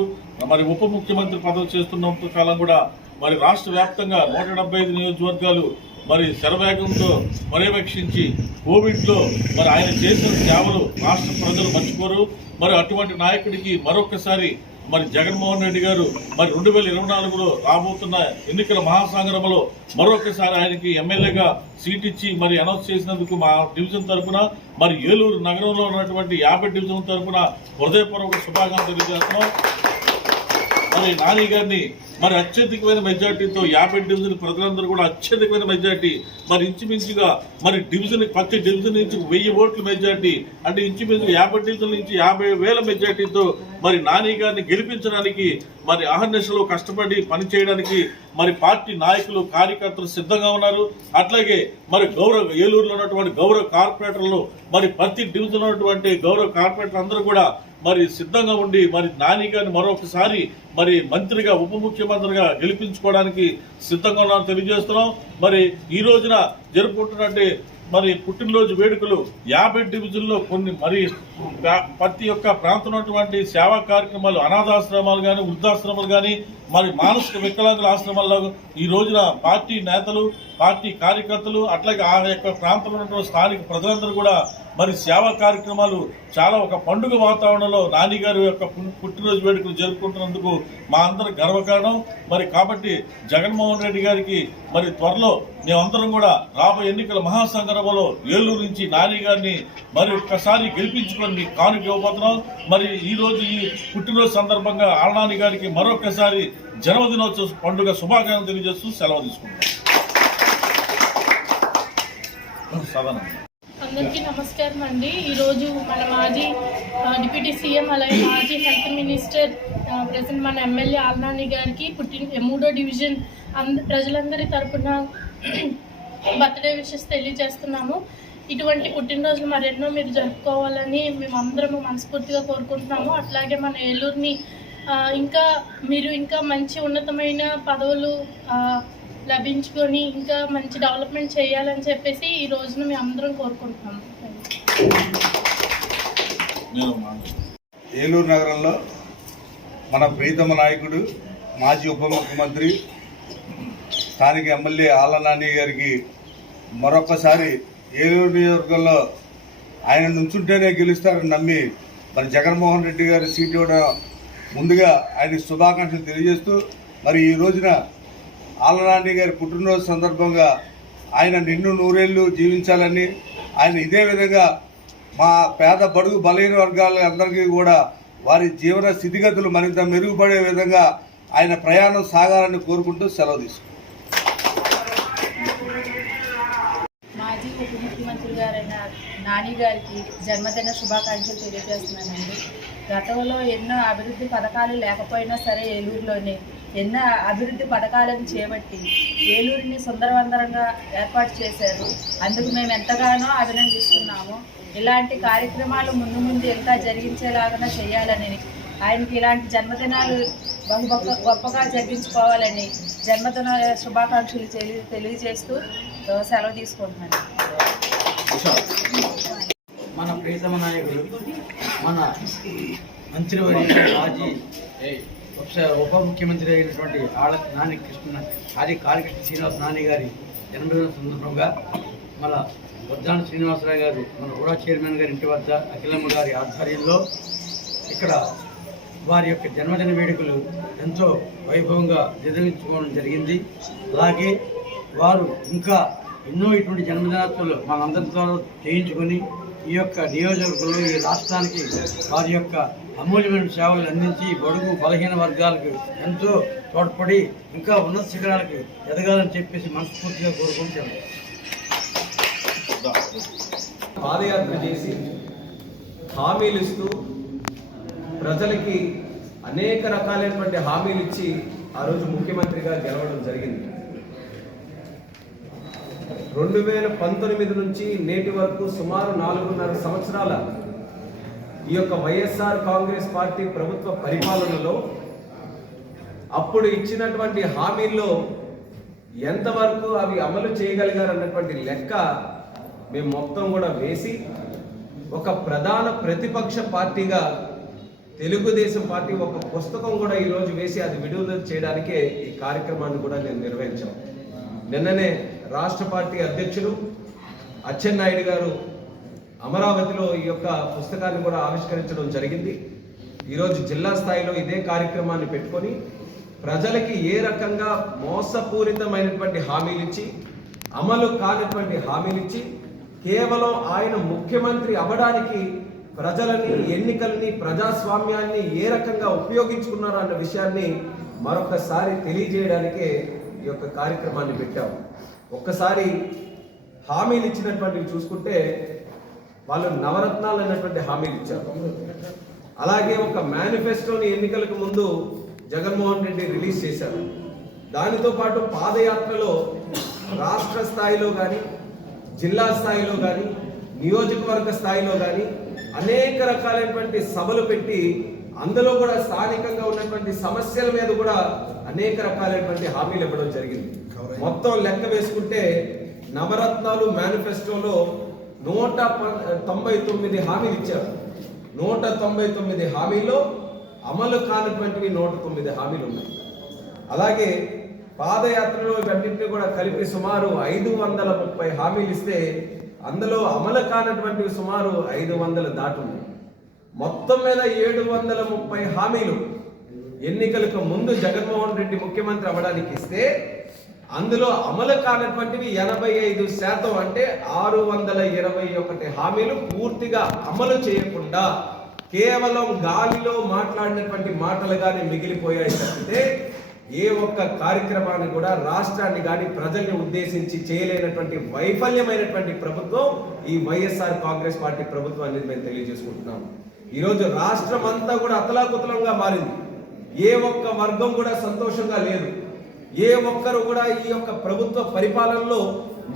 మరి ఉప ముఖ్యమంత్రి పదవి చేస్తున్నంత కాలం కూడా మరి రాష్ట్ర వ్యాప్తంగా 175 నియోజకవర్గాలు మరి శరవేగంతో పర్యవేక్షించి కోవిడ్లో మరి ఆయన చేసిన సేవలు రాష్ట్ర ప్రజలు మర్చిపోరు. మరి అటువంటి నాయకుడికి మరొకసారి మరి జగన్మోహన్ రెడ్డి గారు మరి 2024లో రాబోతున్న ఎన్నికల మహాసంగ్రామంలో మరొకసారి ఆయనకి ఎమ్మెల్యేగా సీట్ ఇచ్చి మరి అనౌన్స్ చేసినందుకు మా డివిజన్ తరఫున మరి ఏలూరు నగరంలో ఉన్నటువంటి 50 డివిజన్ తరఫున హృదయపూర్వక శుభాకాంక్షలు తెలియజేస్తున్నాం. మరి నాని గారిని మరి అత్యధికమైన మెజార్టీతో 50 డివిజన్ ప్రజలందరూ కూడా అత్యధికమైన మెజార్టీ మరి ఇంచుమించుగా మరి డివిజన్ ప్రతి డివిజన్ నుంచి 1000 ఓట్ల మెజార్టీ అంటే ఇంచుమించుగా 50 డివిజన్ నుంచి 50,000 మెజార్టీతో మరి నాని గారిని గెలిపించడానికి మరి అహర్నిశలో కష్టపడి పనిచేయడానికి మరి పార్టీ నాయకులు కార్యకర్తలు సిద్ధంగా ఉన్నారు. అట్లాగే మరి ఏలూరులో ఉన్నటువంటి గౌరవ కార్పొరేటర్లు మరి ప్రతి డివిజన్ ఉన్నటువంటి గౌరవ కార్పొరేటర్ అందరూ కూడా మరి సిద్ధంగా ఉండి మరి నాని గారిని మరొకసారి మరి మంత్రిగా ఉప ముఖ్యమంత్రిగా గెలిపించుకోవడానికి సిద్ధంగా ఉన్నామని తెలియజేస్తున్నాం. మరి ఈ రోజున జరుపుకుంటున్నట్టు మరి పుట్టినరోజు వేడుకలు 50 డివిజన్లో కొన్ని మరి ప్రతి ఒక్క ప్రాంతంలో ఉన్నటువంటి సేవా కార్యక్రమాలు, అనాథాశ్రమాలు కానీ, వృద్ధాశ్రమాలు కానీ, మరి మానసిక వికలాంగుల ఆశ్రమాల్లో ఈ రోజున పార్టీ నేతలు, పార్టీ కార్యకర్తలు, అట్లాగే ఆ యొక్క ప్రాంతంలో ఉన్నటువంటి స్థానిక ప్రజలందరూ కూడా మరి సేవా కార్యక్రమాలు చాలా ఒక పండుగ వాతావరణంలో నాని గారి యొక్క పుట్టినరోజు వేడుకలు జరుపుకుంటున్నందుకు మా అందరి గర్వకారణం. మరి కాబట్టి జగన్మోహన్ రెడ్డి గారికి మరి త్వరలో మేమందరం కూడా రాబోయే ఎన్నికల మహాసంగ్రామంలో ఏలూరు నుంచి నాని గారిని మరి ఒక్కసారి గెలిపించుకొని మీకు కానుక ఇవ్వబోతున్నాం. మరి ఈ రోజు ఈ పుట్టినరోజు సందర్భంగా ఆళ్నాని గారికి మరొకసారి జన్మదినోత్సవ పండుగ శుభాకాంక్షలు తెలియజేస్తూ సెలవు తీసుకుంటాం. అందరికీ నమస్కారం అండి. ఈరోజు మన మాజీ డిప్యూటీ సీఎం అలాగే మాజీ హెల్త్ మినిస్టర్ ప్రెసిడెంట్ మన ఎమ్మెల్యే ఆళ్నాని గారికి 3వ డివిజన్ ప్రజలందరి తరపున బర్త్డే విషెస్ తెలియజేస్తున్నాము. ఇటువంటి పుట్టినరోజులు మరెన్నో మీరు జరుపుకోవాలని మేమందరము మనస్ఫూర్తిగా కోరుకుంటున్నాము. అట్లాగే మన ఏలూరుని ఇంకా మంచి ఉన్నతమైన పదవులు లభించుకొని ఇంకా మంచి డెవలప్మెంట్ చేయాలని చెప్పేసి ఈ రోజున మేము అందరం కోరుకుంటున్నాము. ఏలూరు నగరంలో మన ప్రీతమ నాయకుడు, మాజీ ఉప ముఖ్యమంత్రి, స్థానిక ఎమ్మెల్యే ఆళ్నాని గారికి మరొకసారి ఏలూరు నియోజకవర్గంలో ఆయన నుంచుంటేనే గెలుస్తారని నమ్మి మరి జగన్మోహన్ రెడ్డి గారి సీట్ ఇవ్వడం ముందుగా ఆయన శుభాకాంక్షలు తెలియజేస్తూ మరి ఈ రోజున ఆళ్నాని గారి పుట్టినరోజు సందర్భంగా ఆయన నిన్ను నూరేళ్లు జీవించాలని, ఆయన ఇదే విధంగా మా పేద బడుగు బలహీన వర్గాల అందరికీ కూడా వారి జీవన స్థితిగతులు మరింత మెరుగుపడే విధంగా ఆయన ప్రయాణం సాగాలని కోరుకుంటూ సెలవు తీసుకుంటాం. మాజీ ఉప ముఖ్యమంత్రి గారైన నాని గారికి జన్మదిన శుభాకాంక్షలు తెలియజేస్తున్నానండి. గతంలో ఎన్నో అభివృద్ధి పథకాలు లేకపోయినా సరే ఏలూరులోనే ఎన్నో అభివృద్ధి పథకాలను చేపట్టి ఏలూరుని సుందరవందరంగా ఏర్పాటు చేశారు. అందుకు మేము ఎంతగానో అభినందిస్తున్నాము. ఇలాంటి కార్యక్రమాలు ముందు ఇంకా జరిగించేలాగా చేయాలని, ఆయనకి ఇలాంటి జన్మదినాలు గొప్పగా జరిగించుకోవాలని జన్మదిన శుభాకాంక్షలు తెలియజేస్తూ సెలవు తీసుకుంటున్నాను. మన ప్రియతమ నాయకుడు, మన మంత్రివర్యులు, మాజీ ఉప ముఖ్యమంత్రి అయినటువంటి కాళీకృష్ణ శ్రీనివాస గారి జన్మదిన సందర్భంగా మన వద్దాని శ్రీనివాసరావు గారు, మన కూడా చైర్మన్ గారి ఇంటి వద్ద అఖిలమ్మ గారి ఆధ్వర్యంలో ఇక్కడ వారి యొక్క జన్మదిన వేడుకలు ఎంతో వైభవంగా నిర్వహించుకోవడం జరిగింది. అలాగే వారు ఇంకా ఎన్నో ఇటువంటి జన్మదినోత్సవాలు మనందరి ద్వారా చేయించుకొని ఈ యొక్క నియోజకవర్గంలో ఈ రాష్ట్రానికి వారి యొక్క అమూల్యమైన సేవలు అందించి బడుగు బలహీన వర్గాలకు ఎంతో తోడ్పడి ఇంకా ఉన్నత శిఖరాలకు ఎదగాలని చెప్పేసి మనస్ఫూర్తిగా కోరుకుంటున్నాను. పాదయాత్ర చేసి హామీలు ఇస్తూ ప్రజలకి అనేక రకాలైనటువంటి హామీలు ఇచ్చి ఆ రోజు ముఖ్యమంత్రిగా గెలవడం జరిగింది. 2019 నుంచి నేటి వరకు సుమారు 4.5 సంవత్సరాల ఈ యొక్క వైఎస్ఆర్ కాంగ్రెస్ పార్టీ ప్రభుత్వ పరిపాలనలో అప్పుడు ఇచ్చినటువంటి హామీల్లో ఎంతవరకు అవి అమలు చేయగలిగారు అన్నటువంటి లెక్క మేము మొత్తం కూడా వేసి ఒక ప్రధాన ప్రతిపక్ష పార్టీగా తెలుగుదేశం పార్టీ ఒక పుస్తకం కూడా ఈరోజు వేసి అది విడుదల చేయడానికే ఈ కార్యక్రమాన్ని కూడా నేను నిర్వహించాను. నిన్ననే రాష్ట్ర పార్టీ అధ్యక్షులు అచ్చెన్నాయుడు గారు అమరావతిలో ఈ యొక్క పుస్తకాన్ని కూడా ఆవిష్కరించడం జరిగింది. ఈరోజు జిల్లా స్థాయిలో ఇదే కార్యక్రమాన్ని పెట్టుకొని ప్రజలకి ఏ రకంగా మోసపూరితమైనటువంటి హామీలు ఇచ్చి అమలు కానటువంటి హామీలు ఇచ్చి కేవలం ఆయన ముఖ్యమంత్రి అవ్వడానికి ప్రజలని ఎన్నికల్ని ప్రజాస్వామ్యాన్ని ఏ రకంగా ఉపయోగించుకున్నారో అన్న విషయాన్ని మరొకసారి తెలియజేయడానికే ఈ యొక్క కార్యక్రమాన్ని పెట్టాము. ఒక్కసారి హామీలు ఇచ్చినటువంటివి చూసుకుంటే వాళ్ళు నవరత్నాలు అన్నటువంటి హామీలు ఇచ్చారు. అలాగే ఒక మేనిఫెస్టోని ఎన్నికలకు ముందు జగన్మోహన్ రెడ్డి రిలీజ్ చేశారు. దానితో పాటు పాదయాత్రలో రాష్ట్ర స్థాయిలో కానీ జిల్లా స్థాయిలో కానీ నియోజకవర్గ స్థాయిలో కానీ అనేక రకాలైనటువంటి సభలు పెట్టి అందులో కూడా స్థానికంగా ఉన్నటువంటి సమస్యల మీద కూడా అనేక రకాలైనటువంటి హామీలు ఇవ్వడం జరిగింది. మొత్తం లెక్క వేసుకుంటే నవరత్నాలు మేనిఫెస్టోలో 199 హామీలు ఇచ్చారు. 199 హామీల్లో అమలు కానటువంటివి 109 హామీలు ఉన్నాయి. అలాగే పాదయాత్రలో ఇవన్నింటినీ కూడా కలిపి సుమారు 530 హామీలు ఇస్తే అందులో అమలు కానటువంటివి సుమారు 500 దాటున్నాయి. మొత్తం మీద 730 హామీలు ఎన్నికలకు ముందు జగన్మోహన్ రెడ్డి ముఖ్యమంత్రి అవ్వడానికి ఇస్తే అందులో అమలు కానటువంటివి 85%, అంటే 621 హామీలు పూర్తిగా అమలు చేయకుండా కేవలం గాలిలో మాట్లాడినటువంటి మాటలుగానే మిగిలిపోయాయి తప్పితే ఏ ఒక్క కార్యక్రమాన్ని కూడా రాష్ట్రాన్ని కానీ ప్రజల్ని ఉద్దేశించి చేయలేనటువంటి వైఫల్యమైనటువంటి ప్రభుత్వం ఈ వైఎస్ఆర్ కాంగ్రెస్ పార్టీ ప్రభుత్వం అనేది మేము తెలియజేసుకుంటున్నాం. ఈరోజు రాష్ట్రం అంతా కూడా అతలాకుతలంగా మారింది. ఏ ఒక్క వర్గం కూడా సంతోషంగా లేదు. ఏ ఒక్కరు కూడా ఈ యొక్క ప్రభుత్వ పరిపాలనలో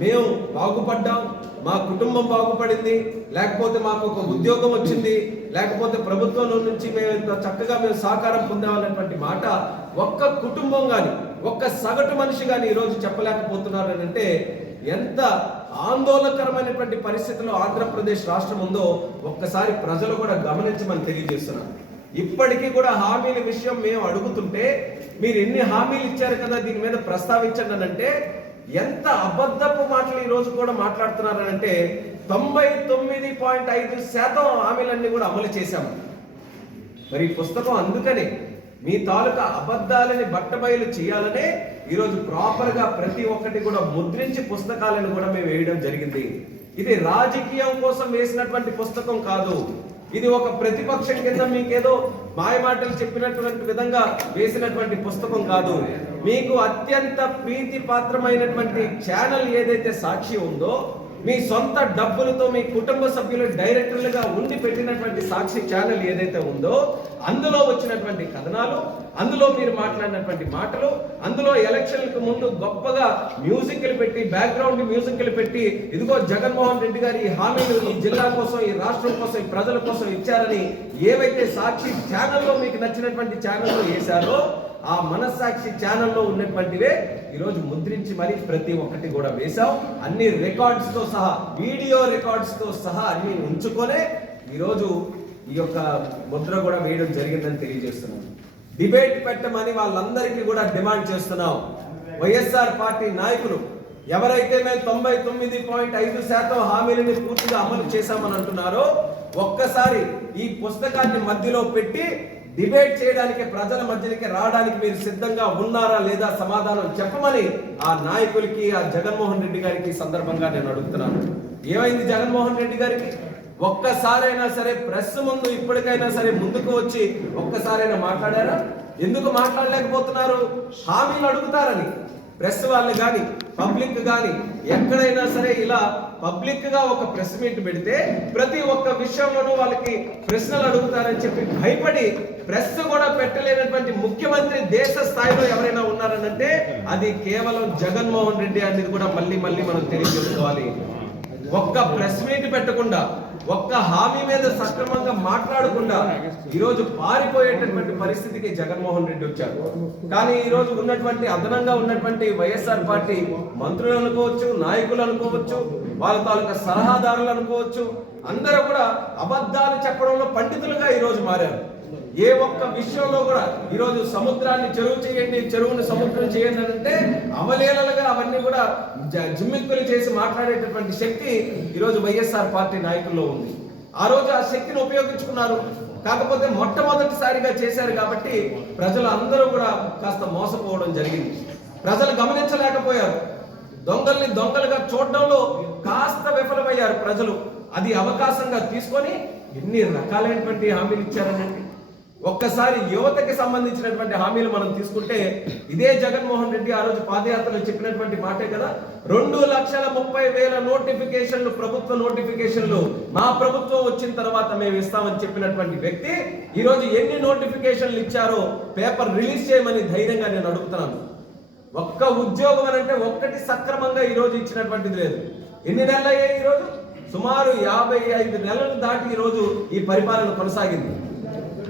మేము బాగుపడ్డాం, మా కుటుంబం బాగుపడింది, లేకపోతే మాకు ఒక ఉద్యోగం వచ్చింది, లేకపోతే ప్రభుత్వం నుంచి మేము ఇంత చక్కగా మేము సహకారం పొందామన్నటువంటి మాట ఒక్క కుటుంబం కానీ ఒక్క సగటు మనిషి కానీ ఈరోజు చెప్పలేకపోతున్నారు అని అంటే ఎంత ఆందోళనకరమైనటువంటి పరిస్థితుల్లో ఆంధ్రప్రదేశ్ రాష్ట్రం ఉందో ఒక్కసారి ప్రజలు కూడా గమనించమని తెలియజేస్తున్నారు. ఇప్పటికీ కూడా హామీల విషయం మేము అడుగుతుంటే మీరు ఎన్ని హామీలు ఇచ్చారు కదా దీని మీద ప్రస్తావించండి అని అంటే ఎంత అబద్ధపు మాటలు ఈ రోజు కూడా మాట్లాడుతున్నారనంటే 99.5% హామీలన్నీ కూడా అమలు చేశాము. మరి ఈ పుస్తకం అందుకనే మీ తాలూకా అబద్ధాలని బట్టబయలు చేయాలనే ఈరోజు ప్రాపర్గా ప్రతి ఒక్కటి కూడా ముద్రించి పుస్తకాలను కూడా మేము వేయడం జరిగింది. ఇది రాజకీయం కోసం వేసినటువంటి పుస్తకం కాదు. ఇది ఒక ప్రతిపక్షం కింద మీకేదో మాయమాటలు చెప్పినటువంటి విధంగా వేసినటువంటి పుస్తకం కాదు. మీకు అత్యంత ప్రీతి పాత్రమైనటువంటి ఛానల్ ఏదైతే సాక్షి ఉందో, మీ సొంత డబ్బులతో మీ కుటుంబ సభ్యులు డైరెక్టర్లుగా ఉండి పెట్టినటువంటి సాక్షి ఛానల్ ఏదైతే ఉందో అందులో వచ్చినటువంటి కథనాలు, అందులో మీరు మాట్లాడినటువంటి మాటలు, అందులో ఎలక్షన్లకు ముందు గొప్పగా మ్యూజిక్లు పెట్టి బ్యాక్గ్రౌండ్ మ్యూజిక్లు పెట్టి ఇదిగో జగన్మోహన్ రెడ్డి గారు ఈ హామీలు ఈ జిల్లా కోసం ఈ రాష్ట్రం కోసం ఈ ప్రజల కోసం ఇచ్చారని ఏవైతే సాక్షి ఛానల్లో మీకు నచ్చినటువంటి ఛానల్లో వేశారో ఆ మనస్సాక్షి ఛానల్లో ఉన్నటువంటివే ఈరోజు ముద్రించి మరి ప్రతి ఒక్కటి కూడా వేశాం. అన్ని రికార్డ్స్ తో సహా, వీడియో రికార్డ్స్ తో సహా అన్ని ఉంచుకొనే ఈరోజు ఈ యొక్క ముద్ర కూడా వేయడం జరిగిందని తెలియజేస్తున్నాం. డిబేట్ పెట్టమని వాళ్ళందరికీ కూడా డిమాండ్ చేస్తున్నాం. వైఎస్ఆర్ పార్టీ నాయకులు ఎవరైతే మేము 99.5% హామీలని పూర్తిగా అమలు చేశామని అంటున్నారో ఒక్కసారి ఈ పుస్తకాన్ని మధ్యలో పెట్టి డిబేట్ చేయడానికి ప్రజల మధ్యకి రావడానికి మీరు సిద్ధంగా ఉన్నారా లేదా సమాధానం చెప్పమని ఆ నాయకులకి, ఆ జగన్మోహన్ రెడ్డి గారికి సందర్భంగా నేను అడుగుతున్నాను. ఏమైంది జగన్మోహన్ రెడ్డి గారికి? ఒక్కసారైనా సరే ప్రెస్ ముందు ఇప్పటికైనా సరే ముందుకు వచ్చి ఒక్కసారైనా మాట్లాడారా? ఎందుకు మాట్లాడలేకపోతున్నారు? హామీలు అడుగుతారని ప్రెస్ వాళ్ళు కానీ పబ్లిక్ కానీ ఎక్కడైనా సరే ఇలా పబ్లిక్ గా ఒక ప్రెస్ మీట్ పెడితే ప్రతి ఒక్క విషయంలోనూ వాళ్ళకి ప్రశ్నలు అడుగుతారని చెప్పి భయపడి ప్రెస్ కూడా పెట్టలేనటువంటి ముఖ్యమంత్రి దేశ స్థాయిలో ఎవరైనా ఉన్నారనంటే అది కేవలం జగన్మోహన్ రెడ్డి అనేది కూడా మళ్ళీ మనం తెలియజేసుకోవాలి. ఒక్క ప్రెస్ మీట్ పెట్టకుండా, ఒక్క హామీ మీద సక్రమంగా మాట్లాడకుండా ఈరోజు పారిపోయేటటువంటి పరిస్థితికి జగన్మోహన్ రెడ్డి వచ్చారు. కానీ ఈరోజు ఉన్నటువంటి అదనంగా ఉన్నటువంటి వైఎస్ఆర్ పార్టీ మంత్రులు అనుకోవచ్చు, నాయకులు అనుకోవచ్చు, వాళ్ళ తాలూకా సలహాదారులు అనుకోవచ్చు, అందరూ కూడా అబద్ధాలు చెప్పడంలో పండితులుగా ఈరోజు మారారు. ఏ ఒక్క విషయంలో కూడా ఈరోజు సముద్రాన్ని చెరువు చేయండి, చెరువుని సముద్రం చేయండి అంటే అవలేలలుగా అవన్నీ కూడా జిమ్మిక్కులు చేసి మాట్లాడేటటువంటి శక్తి ఈరోజు వైఎస్ఆర్ పార్టీ నాయకుల్లో ఉంది. ఆ రోజు ఆ శక్తిని ఉపయోగించుకున్నారు. కాకపోతే మొట్టమొదటిసారిగా చేశారు కాబట్టి ప్రజలు అందరూ కూడా కాస్త మోసపోవడం జరిగింది. ప్రజలు గమనించలేకపోయారు. దొంగల్ని దొంగలుగా చూడడంలో కాస్త విఫలమయ్యారు ప్రజలు. అది అవకాశంగా తీసుకొని ఎన్ని రకాలైనటువంటి హామీలు ఇచ్చారనండి. ఒక్కసారి యువతకి సంబంధించినటువంటి హామీలు మనం తీసుకుంటే ఇదే జగన్మోహన్ రెడ్డి ఆ రోజు పాదయాత్రలో చెప్పినటువంటి మాటే కదా, 2,30,000 నోటిఫికేషన్లు, ప్రభుత్వ నోటిఫికేషన్లు మా ప్రభుత్వం వచ్చిన తర్వాత మేము ఇస్తామని చెప్పినటువంటి వ్యక్తి ఈ రోజు ఎన్ని నోటిఫికేషన్లు ఇచ్చారో పేపర్ రిలీజ్ చేయమని ధైర్యంగా నేను అడుగుతున్నాను. ఒక్క ఉద్యోగం అని అంటే ఒక్కటి సక్రమంగా ఈ రోజు ఇచ్చినటువంటిది లేదు. ఎన్ని నెలలు అయ్యాయి? ఈ రోజు సుమారు 55 నెలలు దాటి ఈ రోజు ఈ పరిపాలన కొనసాగింది.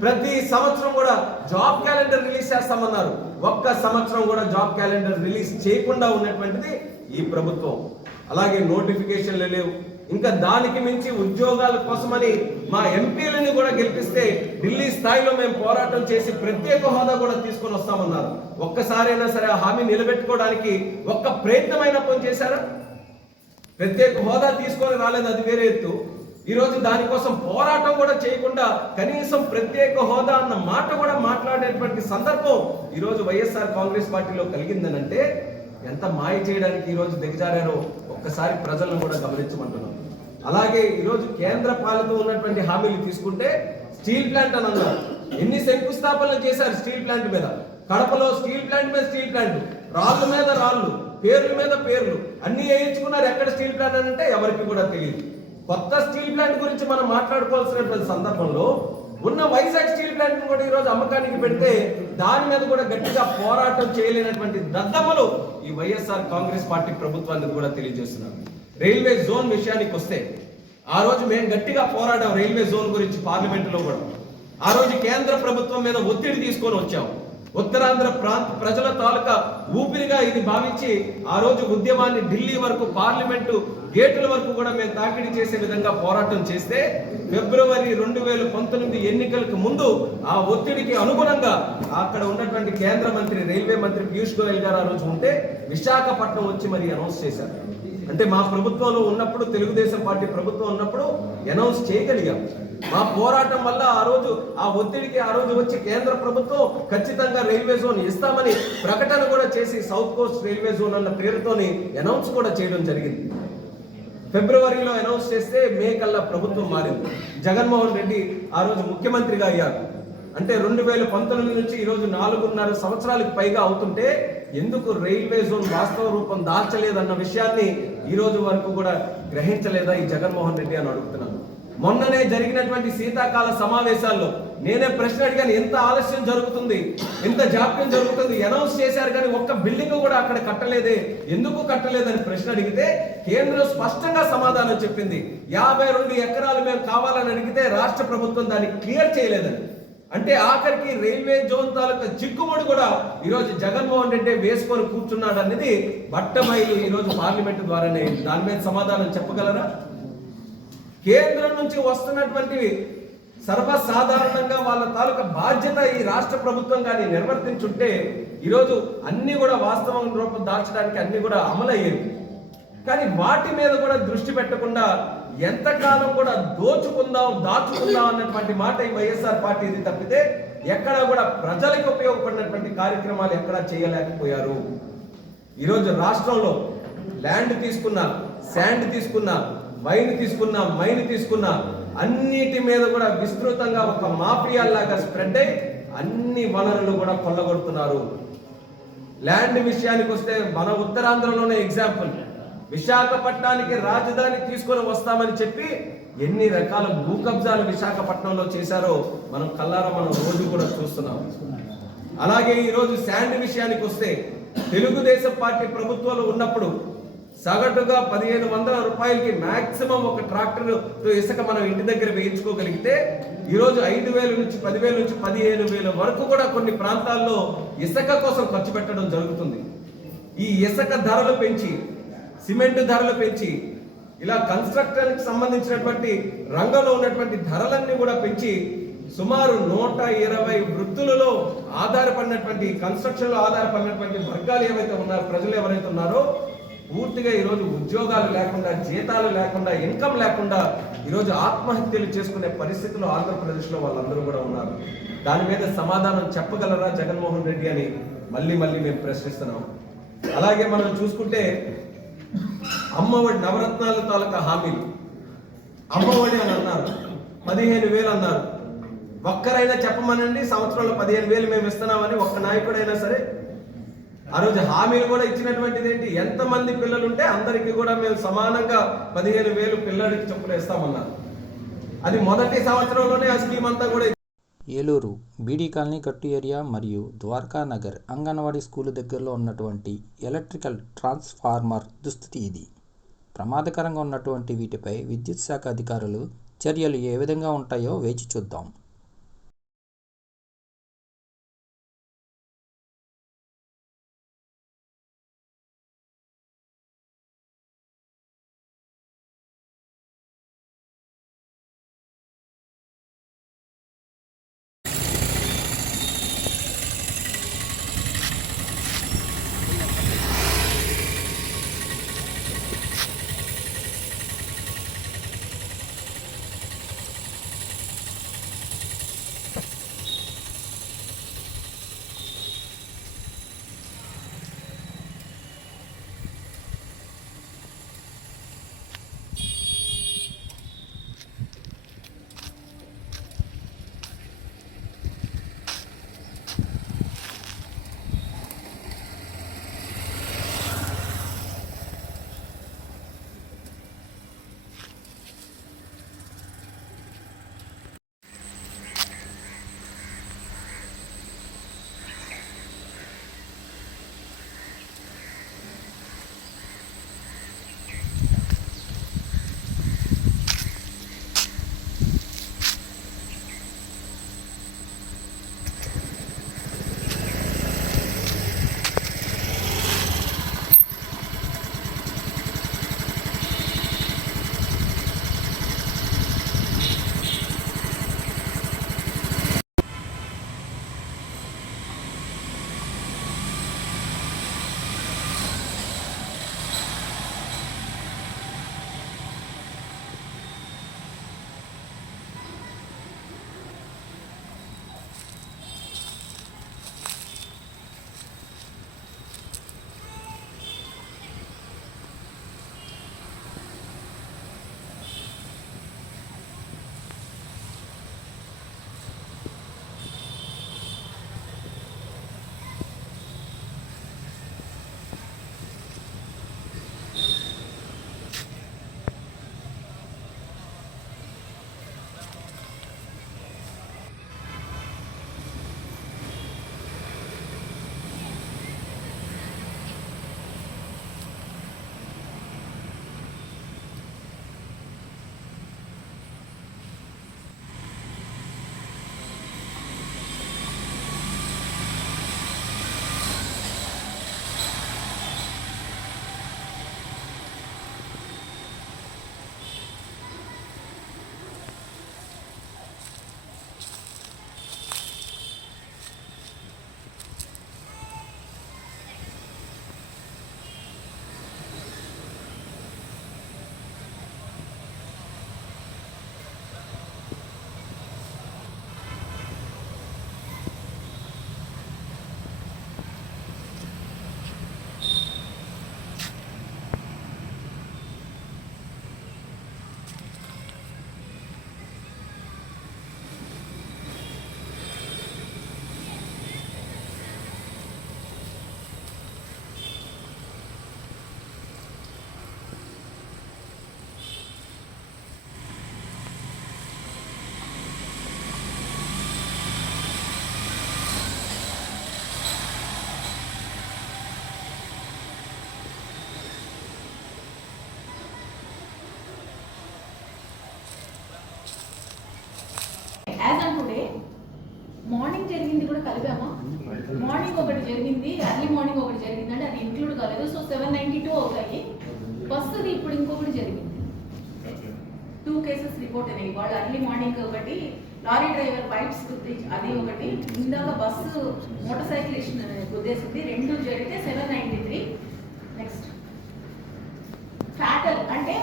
ప్రతి సంవత్సరం కూడా జాబ్ క్యాలెండర్ రిలీజ్ చేస్తామన్నారు. ఒక్క సంవత్సరం కూడా జాబ్ క్యాలెండర్ రిలీజ్ చేయకుండా ఉన్నటువంటిది ఈ ప్రభుత్వం. అలాగే నోటిఫికేషన్లు లేవు. ఇంకా దానికి మించి ఉద్యోగాల కోసమని మా ఎంపీలని కూడా గెలిపిస్తే ఢిల్లీ స్థాయిలో మేము పోరాటం చేసి ప్రత్యేక హోదా కూడా తీసుకొని వస్తామన్నారు. ఒక్కసారైనా సరే ఆ హామీ నిలబెట్టుకోవడానికి ఒక్క ప్రయత్నమైనా పని చేశారా? ప్రత్యేక హోదా తీసుకొని రాలేదు, అది వేరే ఎత్తు. ఈరోజు దానికోసం పోరాటం కూడా చేయకుండా కనీసం ప్రత్యేక హోదా అన్న మాట కూడా మాట్లాడేటువంటి సందర్భం ఈరోజు వైఎస్ఆర్ కాంగ్రెస్ పార్టీలో కలిగిందనంటే ఎంత మాయ చేయడానికి ఈరోజు దిగజారారో ఒక్కసారి ప్రజలను కూడా గమనించమంటున్నాం. అలాగే ఈరోజు కేంద్ర పాలనతో ఉన్నటువంటి హామీలు తీసుకుంటే స్టీల్ ప్లాంట్ అని అన్నారు. ఎన్ని శంకుస్థాపనలు చేశారు స్టీల్ ప్లాంట్ మీద? కడపలో స్టీల్ ప్లాంట్ మీద స్టీల్ ప్లాంట్, రాళ్ళ మీద రాళ్ళు, పేర్ల మీద పేర్లు అన్ని వేయించుకున్నారు. ఎక్కడ స్టీల్ ప్లాంట్ అని అంటే ఎవరికి కూడా తెలియదు. కొత్త స్టీల్ ప్లాంట్ గురించి మనం మాట్లాడుకోవాల్సినటువంటి సందర్భంలో ఉన్న వైజాగ్ స్టీల్ ప్లాంట్ కూడా ఈరోజు అమ్మకానికి పెడితే దాని మీద కూడా గట్టిగా పోరాటం చేయలేనటువంటి దద్దమ్మలు ఈ వైఎస్ఆర్ కాంగ్రెస్ పార్టీ ప్రభుత్వానికి కూడా తెలియజేస్తున్నారు. రైల్వే జోన్ విషయానికి వస్తే ఆ రోజు మేము గట్టిగా పోరాడాం రైల్వే జోన్ గురించి పార్లమెంటులో కూడా. ఆ రోజు కేంద్ర ప్రభుత్వం మీద ఒత్తిడి తీసుకొని వచ్చాం. ఉత్తరాంధ్ర ప్రాంత ప్రజల తాలూకా ఊపిరిగా ఇది భావించి ఆ రోజు ఉద్యమాన్ని ఢిల్లీ వరకు, పార్లమెంటు గేట్ల వరకు కూడా మేము తాకిడి చేసే విధంగా పోరాటం చేస్తే ఫిబ్రవరి 2019 ఎన్నికలకు ముందు ఆ ఒత్తిడికి అనుగుణంగా అక్కడ ఉన్నటువంటి కేంద్ర మంత్రి, రైల్వే మంత్రి పీయూష్ గోయల్ గారు ఆ రోజు ఉంటే విశాఖపట్నం వచ్చి మరి అనౌన్స్ చేశారు. అంటే మా ప్రభుత్వంలో ఉన్నప్పుడు, తెలుగుదేశం పార్టీ ప్రభుత్వం ఉన్నప్పుడు అనౌన్స్ చేయగలిగాం. మా పోరాటం వల్ల ఆ రోజు ఆ ఒత్తిడికి ఆ రోజు వచ్చి కేంద్ర ప్రభుత్వం ఖచ్చితంగా రైల్వే జోన్ ఇస్తామని ప్రకటన కూడా చేసి సౌత్ కోస్ట్ రైల్వే జోన్ అన్న పేరుతోని అనౌన్స్ కూడా చేయడం జరిగింది. ఫిబ్రవరిలో అనౌన్స్ చేస్తే మే కల్లా ప్రభుత్వం మారింది. జగన్మోహన్ రెడ్డి ఆ రోజు ముఖ్యమంత్రిగా అయ్యారు. అంటే 2019 నుంచి ఈరోజు 4.5 సంవత్సరాలకు పైగా అవుతుంటే ఎందుకు రైల్వే జోన్ వాస్తవ రూపం దాల్చలేదన్న విషయాన్ని ఈ రోజు వరకు కూడా గ్రహించలేదా ఈ జగన్మోహన్ రెడ్డి అని అడుగుతున్నాను. మొన్ననే జరిగినటువంటి శీతాకాల సమావేశాల్లో నేనే ప్రశ్న అడిగాను, ఎంత ఆలస్యం జరుగుతుంది, ఎంత జాప్యం జరుగుతుంది? అనౌన్స్ చేశారు కానీ ఒక్క బిల్డింగ్ కూడా అక్కడ కట్టలేదే, ఎందుకు కట్టలేదని ప్రశ్న అడిగితే కేంద్రం స్పష్టంగా సమాధానం చెప్పింది. 52 ఎకరాలు మేము కావాలని అడిగితే రాష్ట్ర ప్రభుత్వం దాన్ని క్లియర్ చేయలేదని. అంటే ఆఖరికి రైల్వే జోన్ తాలూకా చిక్కుముడి కూడా ఈరోజు జగన్మోహన్ రెడ్డి వేసుకొని కూర్చున్నాడు అనేది బట్టబయలు ఈరోజు పార్లమెంటు ద్వారానే. దాని మీద సమాధానం చెప్పగలరా? కేంద్రం నుంచి వస్తున్నటువంటివి సర్వసాధారణంగా వాళ్ళ తాలూకా బాధ్యత ఈ రాష్ట్ర ప్రభుత్వం కానీ నిర్వర్తించుంటే ఈరోజు అన్ని కూడా వాస్తవం రూపం దాల్చడానికి అన్ని కూడా అమలయ్యేవి. కానీ వాటి మీద కూడా దృష్టి పెట్టకుండా ఎంతకాలం కూడా దోచుకుందాం, దాచుకుందాం అన్నటువంటి మాట ఈ వైఎస్ఆర్ పార్టీది తప్పితే ఎక్కడా కూడా ప్రజలకు ఉపయోగపడినటువంటి కార్యక్రమాలు ఎక్కడా చేయలేకపోయారు. ఈరోజు రాష్ట్రంలో ల్యాండ్ తీసుకున్నా, శాండ్ తీసుకున్నా, వైన్ తీసుకున్నా, మైన్ తీసుకున్నా, అన్నిటి మీద కూడా విస్తృతంగా ఒక మాఫియాలాగా స్ప్రెడ్ అయి అన్ని వనరులు కూడా కొల్లగొడుతున్నారు. ల్యాండ్ విషయానికి వస్తే మన ఉత్తరాంధ్రలోనే ఎగ్జాంపుల్, విశాఖపట్నానికి రాజధాని తీసుకొని వస్తామని చెప్పి ఎన్ని రకాల భూ కబ్జాలు విశాఖపట్నంలో చేశారో మనం కల్లారా మనం రోజు కూడా చూస్తున్నాం. అలాగే ఈరోజు శాండ్ విషయానికి వస్తే తెలుగుదేశం పార్టీ ప్రభుత్వంలో ఉన్నప్పుడు సగటుగా 1500 రూపాయలకి మాక్సిమం ఒక ట్రాక్టర్తో ఇసుక మనం ఇంటి దగ్గర వేయించుకోగలిగితే ఈరోజు 5000 నుంచి 10,000 నుంచి 15,000 వరకు కూడా కొన్ని ప్రాంతాల్లో ఇసుక కోసం ఖర్చు పెట్టడం జరుగుతుంది. ఈ ఇసుక ధరలు పెంచి, సిమెంట్ ధరలు పెంచి, ఇలా కన్స్ట్రక్షన్కి సంబంధించినటువంటి రంగంలో ఉన్నటువంటి ధరలన్నీ కూడా పెంచి సుమారు 120 వృత్తులలో ఆధారపడినటువంటి, కన్స్ట్రక్షన్లో ఆధారపడినటువంటి వర్గాలు ఏవైతే ఉన్నారో, ప్రజలు ఎవరైతే ఉన్నారో పూర్తిగా ఈరోజు ఉద్యోగాలు లేకుండా, జీతాలు లేకుండా, ఇన్కమ్ లేకుండా ఈరోజు ఆత్మహత్యలు చేసుకునే పరిస్థితులు ఆంధ్రప్రదేశ్లో వాళ్ళందరూ కూడా ఉన్నారు. దాని మీద సమాధానం చెప్పగలరా జగన్మోహన్ రెడ్డి అని మళ్ళీ మేము ప్రశ్నిస్తున్నాం. అలాగే మనం చూసుకుంటే అమ్మఒడి, నవరత్నాల తాలూకా హామీలు, అమ్మఒడి అని అన్నారు, 15,000 అన్నారు. ఒక్కరైనా చెప్పమనండి సంవత్సరంలో 15,000 మేము ఇస్తున్నామని ఒక్క నాయకుడైనా సరే. ఆ రోజు హామీలు కూడా ఇచ్చినటువంటిది ఏంటి, ఎంతమంది పిల్లలు ఉంటే అందరికీ కూడా మేము సమానంగా 15,000 పిల్లలకి చొప్పున ఇస్తామన్నారు. అది మొదటి సంవత్సరంలోనే ఆ స్కీమ్ అంతా కూడా. ఏలూరు బీడీ కాలనీ కట్టు ఏరియా మరియు ద్వారకా నగర్ అంగన్వాడీ స్కూలు దగ్గరలో ఉన్నటువంటి ఎలక్ట్రికల్ ట్రాన్స్ఫార్మర్ దుస్థితి ఇది. ప్రమాదకరంగా ఉన్నటువంటి వీటిపై విద్యుత్ శాఖ అధికారులు చర్యలు ఏ విధంగా ఉంటాయో వేచి చూద్దాం. కూడా కలిపామా? మార్నింగ్ ఒకటి జరిగింది, ఎర్లీ మార్నింగ్ ఒకటి జరిగింది అంటే అది ఇంక్లూడ్ కాలేదు. సో 792 అవుతాయి. ఫస్ట్ది ఇప్పుడు ఇంకొకటి జరిగింది, 2 కేసెస్ రిపోర్ట్ అయినాయి. వాళ్ళు ఎర్లీ మార్నింగ్ ఒకటి, లారీ డ్రైవర్ బైక్స్ అది ఒకటి, ఇందాక బస్సు మోటార్ సైకిలిస్ట్ గుద్దేసింది, 2 జరిగితే 793. నెక్స్ట్ ఫ్యాటల్ అంటే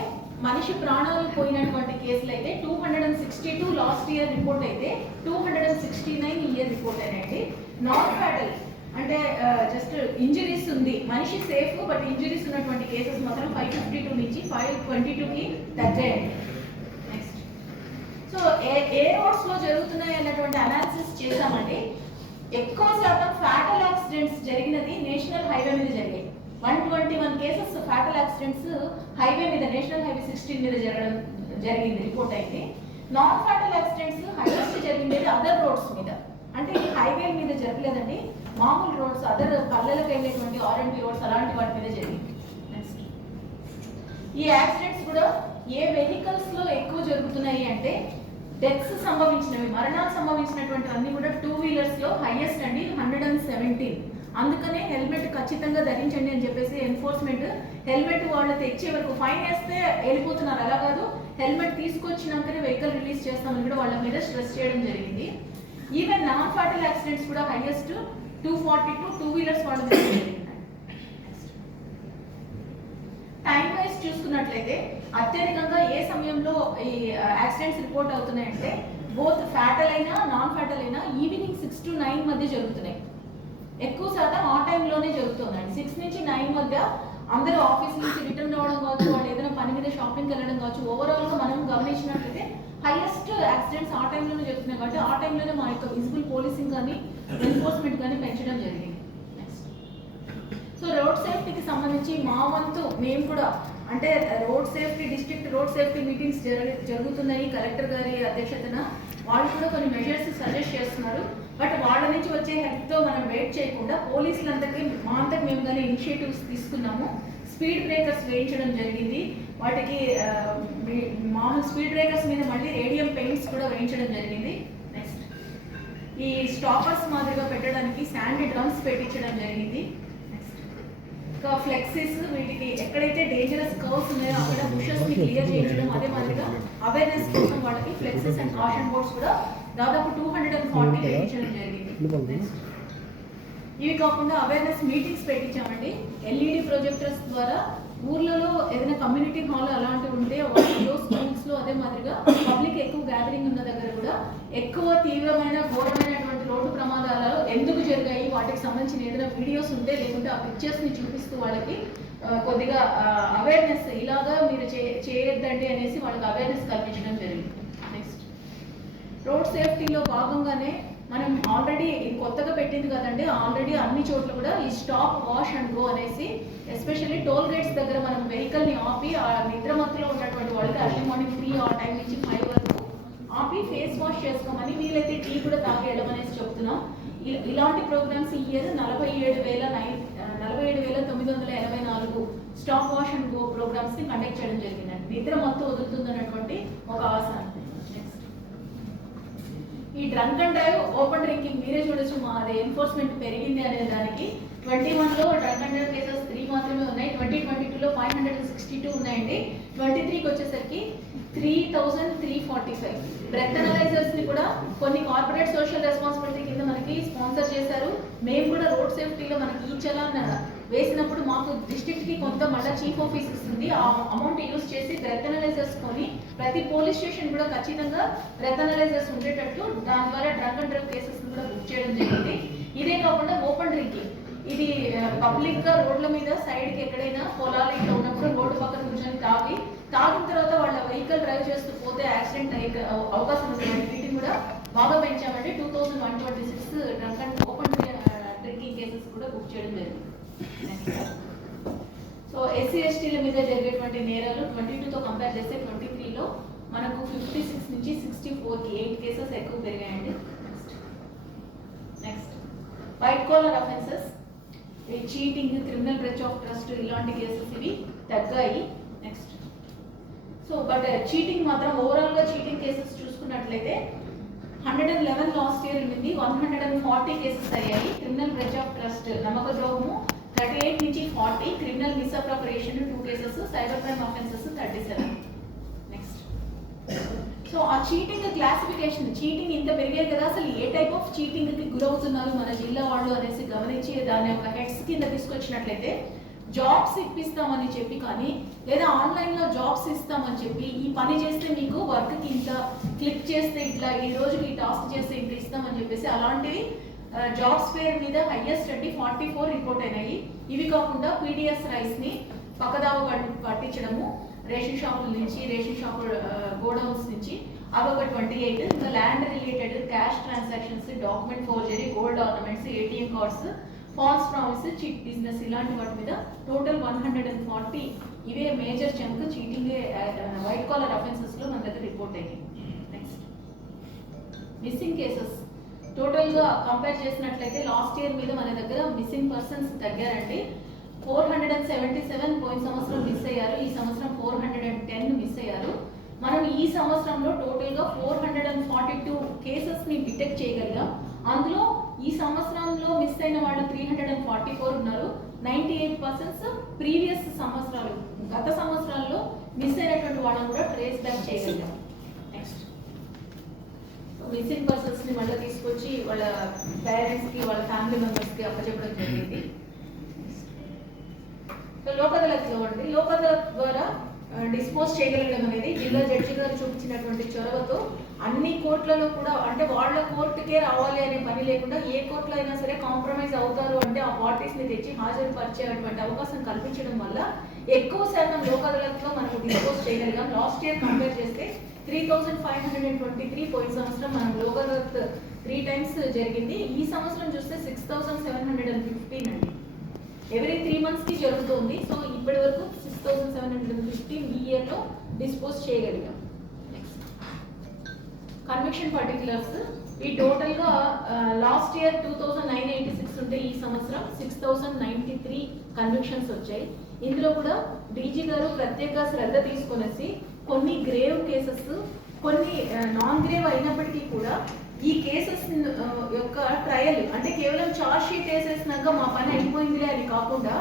మనిషి ప్రాణాలు పోయినటువంటి కేసులు అయితే 262 లాస్ట్ ఇయర్ రిపోర్ట్ అయితే 269 ఈ ఇయర్ రిపోర్ట్ అయినాయండి. నాన్ ఫ్యాటల్ అంటే జస్ట్ ఇంజరీస్ ఉంది, మనిషి సేఫ్ బట్ ఇంజరీస్ ఉన్నటువంటి కేసెస్ మాత్రం 552 నుంచి 522కి తగ్గాయండి. నెక్స్ట్ సో ఏ రోడ్స్ లో జరుగుతున్నాయి అన్నటువంటి అనాలిసిస్ చేశామండి. ఎక్కువ శాతం ఫ్యాటల్ యాక్సిడెంట్స్ జరిగినది నేషనల్ హైవే మీద జరిగాయి. 121 కేసెస్ ఫ్యాటల్ యాక్సిడెంట్స్ హైవే మీద, నేషనల్ హైవే 16 మీద జరిగింది, రిపోర్ట్ అయింది. నాన్ ఫ్యాటల్ యాక్సిడెంట్స్ హైయెస్ట్ జరిగింది అదర్ రోడ్స్ మీద, అంటే ఈ హైవే మీద జరగలేదండి, మామూలు రోడ్స్, అదర్ పల్లెలకు వెళ్ళేటువంటి R&B రోడ్స్ అలాంటి వాటి మీద జరిగింది. నెక్స్ట్ ఈ యాక్సిడెంట్స్ కూడా ఏ వెహికల్స్ లో ఎక్కువ జరుగుతున్నాయి అంటే డెత్స్ సంభవించినవి, మరణాలు సంభవించినటువంటి అన్ని కూడా 2 వీలర్స్ లో హైయెస్ట్ అండి, 117. అందుకనే హెల్మెట్ ఖచ్చితంగా ధరించండి అని చెప్పేసి ఎన్ఫోర్స్మెంట్, హెల్మెట్ వాళ్ళు తెచ్చే వరకు ఫైన్ వేస్తే వెళ్ళిపోతున్నారు, అలా కాదు, హెల్మెట్ తీసుకొచ్చినాకనే వెహికల్ రిలీజ్ చేస్తామని కూడా వాళ్ళ మీద స్ట్రెస్ చేయడం జరిగింది. ఈవెన్ నాన్ ఫ్యాటల్ యాక్సిడెంట్స్ కూడా హైయెస్ట్ 242 2 వీలర్స్ వాళ్ళ మీద జరిగింది. టైం వైజ్ చూసుకున్నట్లయితే అత్యధికంగా ఏ సమయంలో ఈ యాక్సిడెంట్స్ రిపోర్ట్ అవుతున్నాయంటే బోత్ ఫ్యాటల్ అయినా నాన్ ఫ్యాటల్ అయినా ఈవినింగ్ 6 to 9 మధ్య జరుగుతున్నాయి. ఎక్కువ శాతం ఆ టైంలోనే జరుగుతుందండి. 6 నుంచి 9 మధ్య అందరూ ఆఫీస్ నుంచి రిటర్న్ రావడం కావచ్చు, వాళ్ళు ఏదైనా పని మీద షాపింగ్కి వెళ్ళడం కావచ్చు, ఓవరాల్ గా మనం గమనించినట్లయితే హైయెస్ట్ యాక్సిడెంట్స్ ఆ టైంలోనే జరుగుతున్నాయి. కాబట్టి ఆ టైంలోనే మా యొక్క విజిబుల్ పోలీసింగ్ కానీ ఎన్ఫోర్స్మెంట్ కానీ పెంచడం జరిగింది. సో రోడ్ సేఫ్టీకి సంబంధించి మా వంతు మేము కూడా, అంటే road safety, district road safety meetings జరుగుతున్నాయి కలెక్టర్ గారి అధ్యక్షతన. వాళ్ళు కూడా కొన్ని మెజర్స్ సజెస్ట్ చేస్తున్నారు. బట్ వాళ్ళ నుంచి వచ్చే హెల్ప్తో మనం వెయిట్ చేయకుండా పోలీసులందరికీ మా అంతకు మేము కానీ ఇనిషియేటివ్స్ తీసుకున్నాము. స్పీడ్ బ్రేకర్స్ వేయించడం జరిగింది. వాటికి మామూలు స్పీడ్ బ్రేకర్స్ మీద మళ్ళీ రేడియం పెయింట్స్ కూడా వేయించడం జరిగింది. నెక్స్ట్ ఈ స్టాపర్స్ మాదిరిగా పెట్టడానికి శాండ్ డ్రమ్స్ పెట్టించడం జరిగింది. ఫ్లెక్సీస్, వీటికి ఎక్కడైతే డేంజరస్ కర్వ్స్ ఉన్నాయో అక్కడ బుషెస్ ని క్లియర్ చేయించడం, అదే మాదిరిగా అవేర్నెస్ కోసం వాళ్ళకి ఫ్లెక్సీస్ అండ్ కాషన్ బోర్డ్స్ కూడా దాదాపు 240 పెట్టించడం జరిగింది. ఇవి కాకుండా అవేర్నెస్ మీటింగ్స్ పెట్టించామండి. LED ప్రొజెక్టర్స్ ద్వారా ఊర్లలో ఏదైనా కమ్యూనిటీ హాల్ అలాంటివి ఉంటే వాటిలో, స్కూల్స్ లో, అదే మాదిరిగా పబ్లిక్ ఎక్కువ గ్యాదరింగ్ ఉన్న దగ్గర కూడా ఎక్కువ తీవ్రమైన ఘోరమైనటువంటి రోడ్డు ప్రమాదాలు ఎందుకు జరిగాయి, వాటికి సంబంధించిన ఏదైనా వీడియోస్ ఉంటే లేకుంటే ఆ పిక్చర్స్ ని చూపిస్తూ వాళ్ళకి కొద్దిగా అవేర్నెస్, ఇలాగా మీరు చేయొద్దండి అనేసి వాళ్ళకి అవేర్నెస్ కల్పించడం జరిగింది. నెక్స్ట్ రోడ్ సేఫ్టీలో భాగంగానే మనం ఆల్రెడీ కొత్తగా పెట్టింది కదండి, ఆల్రెడీ అన్ని చోట్ల కూడా ఈ స్టాప్ వాష్ అండ్ గో అనేసి, ఎస్పెషల్లీ టోల్ గేట్స్ దగ్గర మనం వెహికల్ ని ఆపి ఆ నిద్ర మత్తులో ఉన్నటువంటి వాళ్ళకి ఎర్లీ మార్నింగ్ 3 ఆ టైం నుంచి 5 వరకు ఆపి ఫేస్ వాష్ చేసుకోమని, వీలైతే టీ కూడా తాగి వెళ్ళమనేసి చెప్తున్నాం. ఇలాంటి ప్రోగ్రామ్స్ ఈ year 47,984 stop wash and go programs ని కండక్ట్ చేయడం జరిగిందండి. నిద్ర మత్తు వదులుతుందన్నటువంటి ఒక ఆశ. ఈ drunk and drive, open drinking మీరే చూడొచ్చు, మాది ఎన్ఫోర్స్మెంట్ పెరిగింది అనే దానికి 21లో డ్రంక్ అండ్ డ్రైవ్ కేసెస్ 3 మాత్రమే ఉన్నాయి. 2022లో 562 ఉన్నాయండి. 23కి వచ్చేసరికి 3,345. బ్రెత్ అనలైజర్స్ ని కూడా కొన్ని కార్పొరేట్ సోషల్ రెస్పాన్సిబిలిటీ కింద మనకి స్పాన్సర్ చేశారు. మేము కూడా రోడ్ సేఫ్టీలో మనకి ఈ చలాన్ వేసినప్పుడు మాకు డిస్ట్రిక్ట్ కి కొంత మళ్ళీ చీఫ్ ఆఫీస్ ఇస్తుంది. ఆ అమౌంట్ యూజ్ చేసి బ్రెత్ అనలైజర్స్ కొని ప్రతి పోలీస్ స్టేషన్ కూడా ఖచ్చితంగా బ్రెత్ అనలైజర్స్ ఉండేటట్టు, దాని ద్వారా డ్రంక్ అండ్ డ్రైవ్ కేసెస్ కూడా బుక్ చేయడం జరిగింది. ఇదే కాకుండా ఓపెన్ డ్రింకింగ్, ఇది పబ్లిక్ గా రోడ్ల మీద సైడ్ కి ఎక్కడైనా పొలాలు ఇట్లా ఉన్నప్పుడు రోడ్డు పక్కన కూర్చొని తాగిన తర్వాత వాళ్ళ వెహికల్ డ్రైవ్ చేస్తూ పోతే యాక్సిడెంట్ అయ్యే అవకాశం ఉంది. వీటిని కూడా బాగా పెంచామంటే 2,126 drunk and open drinking cases కూడా బుక్ చేయడం జరిగింది. సో SC/STల మీద జరిగేటువంటి నేరాలు 22తో కంపేర్ చేస్తే 23లో మనకు 56 నుంచి 64కి 8 కేసెస్ ఎక్కువ పెరిగాయండి. Next white collar offences, cheating, criminal breach of trust, ఇలాంటి కేసెస్ ఇవి తగ్గాయి. నెక్స్ట్ సో బట్ చీటింగ్ మాత్రం ఓవరాల్ గా చీటింగ్ కేసెస్ చూసుకున్నట్లయితే 111 లాస్ట్ ఇయర్ ఉంది, 140 కేసెస్ అయ్యాయి. క్రిమినల్ బ్రెచ్ ఆఫ్ ట్రస్ట్ నమ్మక ద్రోహము 38 నుంచి 40, criminal misappropriation 2 cases, cyber crime offences 37. Next. So ఆ చీటింగ్ క్లాసిఫికేషన్, చీటింగ్ ఇంత పెరిగాయి కదా, అసలు ఏ టైప్ ఆఫ్ చీటింగ్ కి గురవుతున్నారు మన జిల్లా వాళ్ళు అనేసి గమనించి దాని యొక్క హెడ్స్ కింద తీసుకొచ్చినట్లయితే, జాబ్స్ ఇప్పిస్తామని చెప్పి కానీ, లేదా ఆన్లైన్లో జాబ్స్ ఇస్తామని చెప్పి, ఈ పని చేస్తే మీకు వర్క్కి ఇంత, క్లిక్ చేస్తే ఇట్లా, ఈ రోజుకి ఈ టాస్క్ చేస్తే ఇంత ఇస్తామని చెప్పేసి అలాంటివి జాబ్స్ పేరు మీద హైయెస్ట్ అంటే 44 రిపోర్ట్ అయినాయి. ఇవి కాకుండా పీడిఎస్ రైస్ని పక్కదావ పట్టించడము, రేషన్ షాపుల నుంచి, రేషన్ షాపు గోడౌన్స్ నుంచి అవి ఒక 28, ఇంకా land related cash transactions, document forgery, gold ornaments, ATM cards, falls promise, chit business, ఇలాంటి వాటి మీద టోటల్ 140 ఇవే major chunk cheating white collar offences లో మన దగ్గర రిపోర్ట్ అయ్యాయి. నెక్స్ట్, మిస్సింగ్ కేసెస్ టోటల్ గా కంపేర్ చేసినట్లయితే లాస్ట్ ఇయర్ మీద మన దగ్గర మిస్సింగ్ పర్సన్స్ తగ్గారండి. 477 పోయిన సంవత్సరం మిస్ అయ్యారు, ఈ సంవత్సరం 410 మిస్ అయ్యారు. మనం ఈ సంవత్సరంలో టోటల్ గా 442 కేసెస్ ని డిటెక్ట్ చేయగలిగాం. అందులో ఈ సంవత్సరంలో మిస్ అయిన వాళ్ళు 344 ఉన్నారు. 98% ప్రీవియస్ సంవత్సరాలు, గత సంవత్సరాల్లో మిస్ అయినటువంటి వాళ్ళని కూడా ట్రేస్ బ్యాక్ చేయగలిగాం. నెక్స్ట్, మిస్సింగ్ పర్సన్స్ ని మళ్ళీ తీసుకొచ్చి వాళ్ళ పేరెంట్స్ కి, వాళ్ళ ఫ్యామిలీ మెంబర్స్ కి అప్పచెప్పడం జరిగింది. లోక్ అదాలత్లో అండి, లోక్ అదాలత్ ద్వారా డిస్పోజ్ చేయగలగడం అనేది జిల్లా జడ్జి గారు చూపించినటువంటి చొరవతో అన్ని కోర్టులలో కూడా, అంటే వాళ్ళ కోర్టుకే రావాలి అనే పని లేకుండా ఏ కోర్టులో అయినా సరే కాంప్రమైజ్ అవుతారు అంటే ఆ పార్టీస్ ని తెచ్చి హాజరుపరిచేటువంటి అవకాశం కల్పించడం వల్ల ఎక్కువ శాతం లోక్ అదాలత్లో మనకు డిస్పోజ్ చేయగలిగాం. లాస్ట్ ఇయర్ కంపేర్ చేస్తే 3523, పోయిన సంవత్సరం మనం లోక్ అదాలత్ 3 times జరిగింది. ఈ సంవత్సరం చూస్తే 6715 అండి. ఎవ్రీ 3 months కి జరుగుతుంది. సో ఇప్పటి వరకు 6715 ఈ ఇయర్ లో డిస్పోజ్ చేయగలిగాం. నెక్స్ట్, కన్విక్షన్ పర్టికులర్స్ ఈ టోటల్ గా లాస్ట్ ఇయర్ 2986 ఉంటే ఈ సంవత్సరం 6093 కన్విక్షన్స్ వచ్చాయి. ఇందులో కూడా డీజీ గారు ప్రత్యేక శ్రద్ధ తీసుకొనేసి కొన్ని గ్రేవ్ కేసెస్, కొన్ని నాన్ గ్రేవ్ అయినప్పటికీ కూడా ఈ కేసెస్ యొక్క ట్రయల్, అంటే కేవలం చార్జ్ షీట్ వేసేసినాక మా పని అయిపోయిందిలే అని కాకుండా,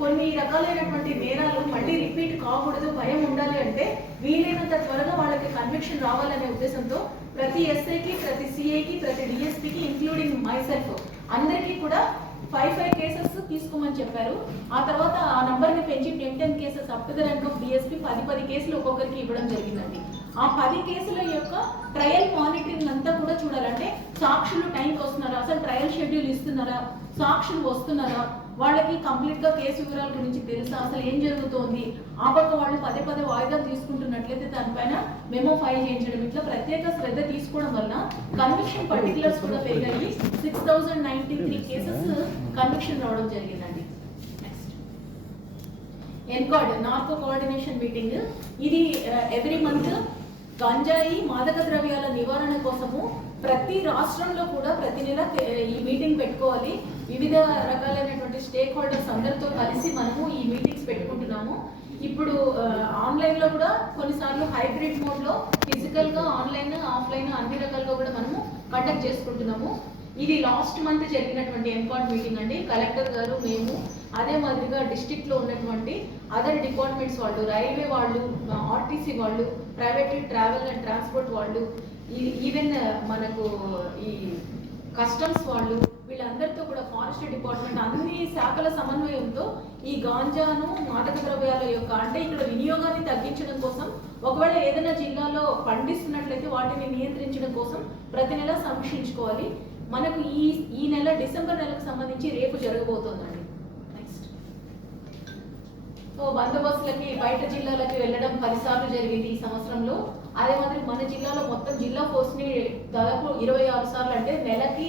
కొన్ని రకాలైనటువంటి నేరాలు మళ్ళీ రిపీట్ కాకూడదు, భయం ఉండాలి అంటే వీలైనంత త్వరగా వాళ్ళకి కన్విక్షన్ రావాలనే ఉద్దేశంతో ప్రతి ఎస్ఐకి, ప్రతి సిఐకి, ప్రతి డిఎస్పీకి ఇంక్లూడింగ్ మై సెల్ఫ్ అందరికీ కూడా 5 కేసెస్ తీసుకోమని చెప్పారు. ఆ తర్వాత ఆ నంబర్ ని పెంచి 10 cases up to the rank of DSP 10 కేసులు ఒక్కొక్కరికి ఇవ్వడం జరిగిందండి. ఆ 10 కేసుల యొక్క ట్రయల్ మానిటరింగ్ అంతా కూడా చూడాలంటే సాక్షులు టైంకి వస్తున్నారా, అసలు ట్రయల్ షెడ్యూల్ ఇస్తున్నారా, సాక్షులు వస్తున్నారా, వాళ్ళకి కంప్లీట్ గా కేసు వివరాల గురించి తెలుసా, అసలు ఏం జరుగుతోంది, ఆ పక్క వాళ్ళు పదే వాయిదాలు తీసుకుంటున్నట్లయితే దానిపైన మెమో ఫైల్ చేయించడం, ఇట్లా ప్రత్యేక శ్రద్ధ తీసుకోవడం వల్ల కన్విక్షన్ పర్టికులర్స్ కూడా పెరిగాయి. 6093 కేసెస్ కన్విక్షన్ రావడం జరిగిందండి. నెక్స్ట్, ఎన్కార్డ్ నార్కో కోఆర్డినేషన్ మీటింగ్, ఇది ఎవ్రీ మంత్ గంజాయి మాదక ద్రవ్యాల నివారణ కోసము ప్రతి రాష్ట్రంలో కూడా ప్రతి నెల ఈ మీటింగ్ పెట్టుకోవాలి. వివిధ రకాలైనటువంటి స్టేక్ హోల్డర్స్ అందరితో కలిసి మనము ఈ మీటింగ్స్ పెట్టుకుంటున్నాము. ఇప్పుడు ఆన్లైన్ లో కూడా కొన్నిసార్లు హైబ్రిడ్ మోడ్ లో ఫిజికల్ గా, ఆన్లైన్, ఆఫ్లైన్ అన్ని రకాలుగా కూడా మనము కండక్ట్ చేసుకుంటున్నాము. ఇది లాస్ట్ మంత్ జరిగినటువంటి ఎన్కార్డ్ మీటింగ్ అండి. కలెక్టర్ గారు, మేము, అదే మాదిరిగా డిస్ట్రిక్ట్ లో ఉన్నటువంటి అదర్ డిపార్ట్మెంట్స్ వాళ్ళు, రైల్వే వాళ్ళు, ఆర్టీసీ వాళ్ళు, ప్రైవేట్ ట్రావెల్ అండ్ ట్రాన్స్పోర్ట్ వాళ్ళు, ఈవెన్ మనకు ఈ కస్టమ్స్ వాళ్ళు, వీళ్ళందరితో కూడా ఫారెస్ట్ డిపార్ట్మెంట్ అన్ని శాఖల సమన్వయంతో ఈ గాంజాను, మాదక ద్రవ్యాల యొక్క, అంటే ఇక్కడ వినియోగాన్ని తగ్గించడం కోసం, ఒకవేళ ఏదైనా జిల్లాలో పండిస్తున్నట్లయితే వాటిని నియంత్రించడం కోసం ప్రతి నెల సమీక్షించుకోవాలి. మనకు ఈ నెల డిసెంబర్ నెలకు సంబంధించి రేపు జరగబోతోందండి. నెక్స్ట్, సో బందోబస్తులకి బయట జిల్లాలకి వెళ్ళడం 10 సార్లు జరిగింది ఈ సంవత్సరంలో. అదే మాదిరి మన జిల్లాలో మొత్తం జిల్లా ఫోర్స్ ని దాదాపు 26 సార్లు, అంటే నెలకి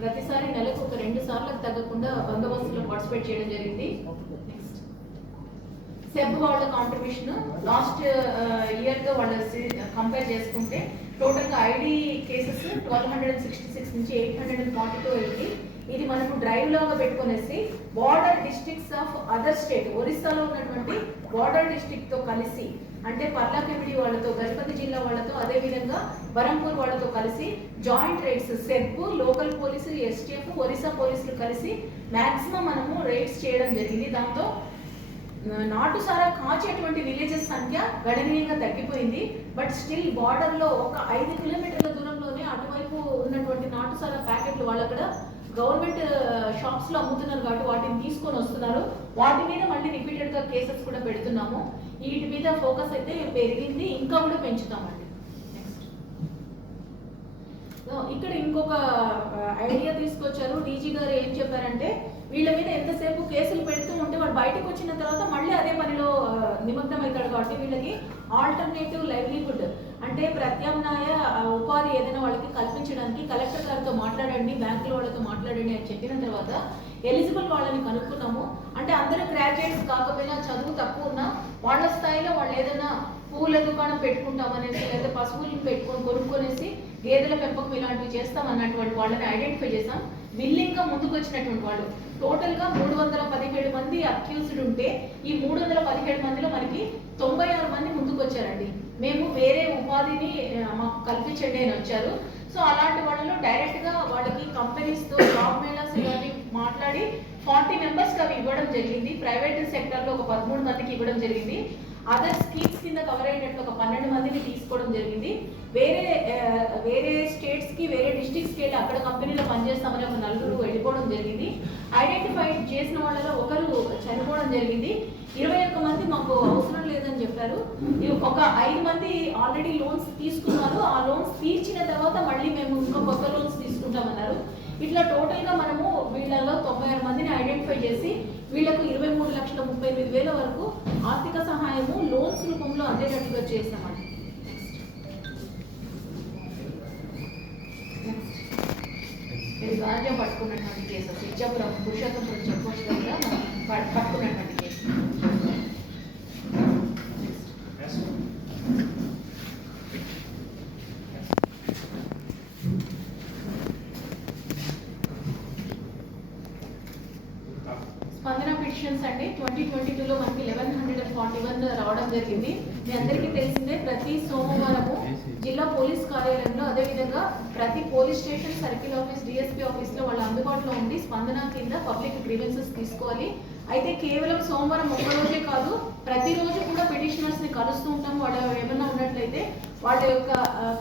ప్రతిసారి నెలకు ఒక 2 సార్లకు తగ్గకుండా బందోబస్తులో పార్టిసిపేట్ చేయడం జరిగింది. నెక్స్ట్, సెబ్ వాళ్ళ కాంట్రిబ్యూషన్ లాస్ట్ ఇయర్ తో వాళ్ళ కంపేర్ చేసుకుంటే టోటల్ గా ఐడి కేసెస్ 1266 నుంచి 842 అయింది. ఇది మనకు డ్రైవ్ లాగా పెట్టుకునేసి border districts of other state, ఒరిస్సాలో ఉన్నటువంటి బార్డర్ డిస్ట్రిక్ట్ తో కలిసి అంటే పర్లాకెమిడి వాళ్ళతో, గజపతి జిల్లా వాళ్ళతో, అదేవిధంగా బరంపూర్ వాళ్ళతో కలిసి జాయింట్ రైడ్స్ సెర్ప్, లోకల్ పోలీసులు, ఎస్టీఎఫ్, ఒరిస్సా పోలీసులు కలిసి మ్యాక్సిమం మనము రైడ్స్ చేయడం జరిగింది. దాంతో నాటుసారా కాచేటువంటి విలేజెస్ సంఖ్య గణనీయంగా తగ్గిపోయింది. బట్ స్టిల్ బార్డర్లో ఒక 5 కిలోమీటర్ల దూరంలోనే అటువైపు ఉన్నటువంటి నాటుసారా ప్యాకెట్లు వాళ్ళు అక్కడ గవర్నమెంట్ షాప్స్లో అమ్ముతున్నారు కాబట్టి వాటిని తీసుకొని వస్తున్నారు. వాటి మీద మళ్ళీ రిపీటెడ్గా కేసెస్ కూడా పెడుతున్నాము. వీటి మీద ఫోకస్ అయితే పెరిగింది, ఇంకా కూడా పెంచుతామండి. ఇక్కడ ఇంకొక ఐడియా తీసుకొచ్చారు డీజీ గారు. ఏం చెప్పారంటే వీళ్ళ మీద ఎంతసేపు కేసులు పెడుతూ ఉంటే వాడు బయటకు వచ్చిన తర్వాత మళ్ళీ అదే పనిలో నిమగ్నం అవుతాడు కాబట్టి వీళ్ళకి ఆల్టర్నేటివ్ లైవ్లీహుడ్ అంటే ప్రత్యామ్నాయ ఉపాధి ఏదైనా వాళ్ళకి కల్పించడానికి కలెక్టర్ గారితో మాట్లాడండి, బ్యాంకుల వాళ్ళతో మాట్లాడండి అని చెప్పిన తర్వాత ఎలిజిబుల్ వాళ్ళని కనుక్కున్నాము. అంటే అందరూ గ్రాడ్యుయేట్స్ కాకపోయినా చదువు తక్కువ ఉన్నా వాళ్ళ స్థాయిలో వాళ్ళు ఏదైనా పూల దుకాణం పెట్టుకుంటామనేసి లేదా పశువులను కొనుక్కొనేసి గేదెల పెంపకం ఇలాంటివి చేస్తామన్నటువంటి వాళ్ళని ఐడెంటిఫై చేసాం. విల్లింగ్గా ముందుకు వచ్చినటువంటి వాళ్ళు టోటల్గా 317 మంది అక్యూజ్డ్ ఉంటే ఈ 317 మందిలో మనకి 96 మంది ముందుకు వచ్చారండి. మేము వేరే ఉపాధిని మాకు కల్పించండి అని వచ్చారు. సో అలాంటి వాళ్ళలో డైరెక్ట్గా వాళ్ళకి కంపెనీస్తో జాబ్ మేళాస్ ఇవన్నీ మాట్లాడి 40 మెంబర్స్కి అవి ఇవ్వడం జరిగింది. ప్రైవేట్ సెక్టర్లో ఒక 13 మందికి ఇవ్వడం జరిగింది. అదర్ స్కీమ్స్ కింద కవర్ అయినట్లు ఒక 12 మందిని తీసుకోవడం జరిగింది. వేరే స్టేట్స్కి వేరే డిస్ట్రిక్ట్స్కి వెళ్ళి అక్కడ కంపెనీలో పనిచేస్తామని ఒక 4 వెళ్ళిపోవడం జరిగింది. ఐడెంటిఫై చేసిన వాళ్ళలో ఒకరు చనిపోవడం జరిగింది. 21 మంది మాకు అవసరం లేదని చెప్పారు. ఒక 5 మంది ఆల్రెడీ లోన్స్ తీసుకున్నారు. ఆ లోన్స్ తీర్చిన తర్వాత మళ్ళీ మేము ఇంకా కొత్త లోన్స్ తీసుకుంటామన్నారు. ఇట్లా టోటల్గా మనము వీళ్ళలో 96 మందిని ఐడెంటిఫై చేసి వీళ్లకు 23,38,000 వరకు ఆర్థిక సహాయము లోన్స్ రూపంలో అందేటట్టుగా చేసామండి. ఇది గాంజా పట్టుకున్నటువంటి case, Ichchapuram Purushothapuram check post దగ్గర పట్టుకున్నటువంటి కేసు. స్పందన పిటిషన్స్ అండి 2022లో మనకి 1141 రావడం జరిగింది. మీ అందరికీ తెలిసిందే ప్రతి సోమవారము జిల్లా పోలీస్ కార్యాలయంలో అదేవిధంగా ప్రతి police station, circle office, DSP ఆఫీస్లో వాళ్ళ అందుబాటులో ఉండి స్పందన కింద పబ్లిక్ గ్రీవెన్సెస్ తీసుకోవాలి. అయితే కేవలం సోమవారం ఒక్కరోజే కాదు, ప్రతిరోజు కూడా పిటిషనర్స్ని కలుస్తూ ఉంటాం. వాళ్ళు ఏమన్నా ఉన్నట్లయితే వాళ్ళ యొక్క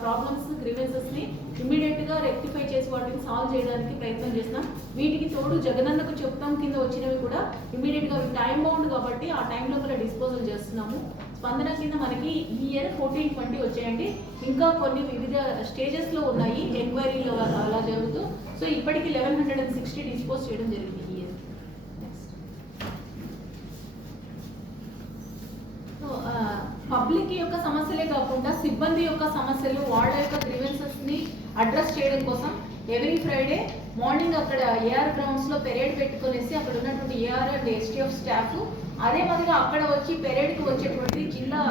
ప్రాబ్లమ్స్, గ్రీవెన్సెస్ని ఇమ్మీడియట్గా రెక్టిఫై చేసి వాటిని సాల్వ్ చేయడానికి ప్రయత్నం చేస్తున్నాం. వీటికి తోడు జగనన్నకు చెప్తాం కింద వచ్చినవి కూడా ఇమ్మీడియట్గా టైం బౌండ్ కాబట్టి ఆ టైంలో కూడా డిస్పోజల్ చేస్తున్నాము. స్పందన కింద మనకి ఈ ఇయర్ 1420 వచ్చాయండి. ఇంకా కొన్ని వివిధ స్టేజెస్లో ఉన్నాయి, ఎంక్వైరీలో అలా జరుగుతూ. సో ఇప్పటికి 1160 డిస్పోజ్ చేయడం జరిగింది ఈ ఇయర్. పబ్లిక్ యొక్క సమస్యలే కాకుండా సిబ్బంది యొక్క సమస్యలు, వాళ్ళ యొక్క గ్రీవెన్సెస్ని అడ్రస్ చేయడం కోసం ఎవ్రీ ఫ్రైడే మార్నింగ్ అక్కడ ఏఆర్ గ్రౌండ్స్లో పెరేడ్ పెట్టుకునేసి అక్కడ ఉన్నటువంటి ఏఆర్ అండ్ ఎస్టీఎఫ్ స్టాఫ్, అదే మాదిరిగా అక్కడ వచ్చి పెరేడ్కి వచ్చేటువంటి జిల్లా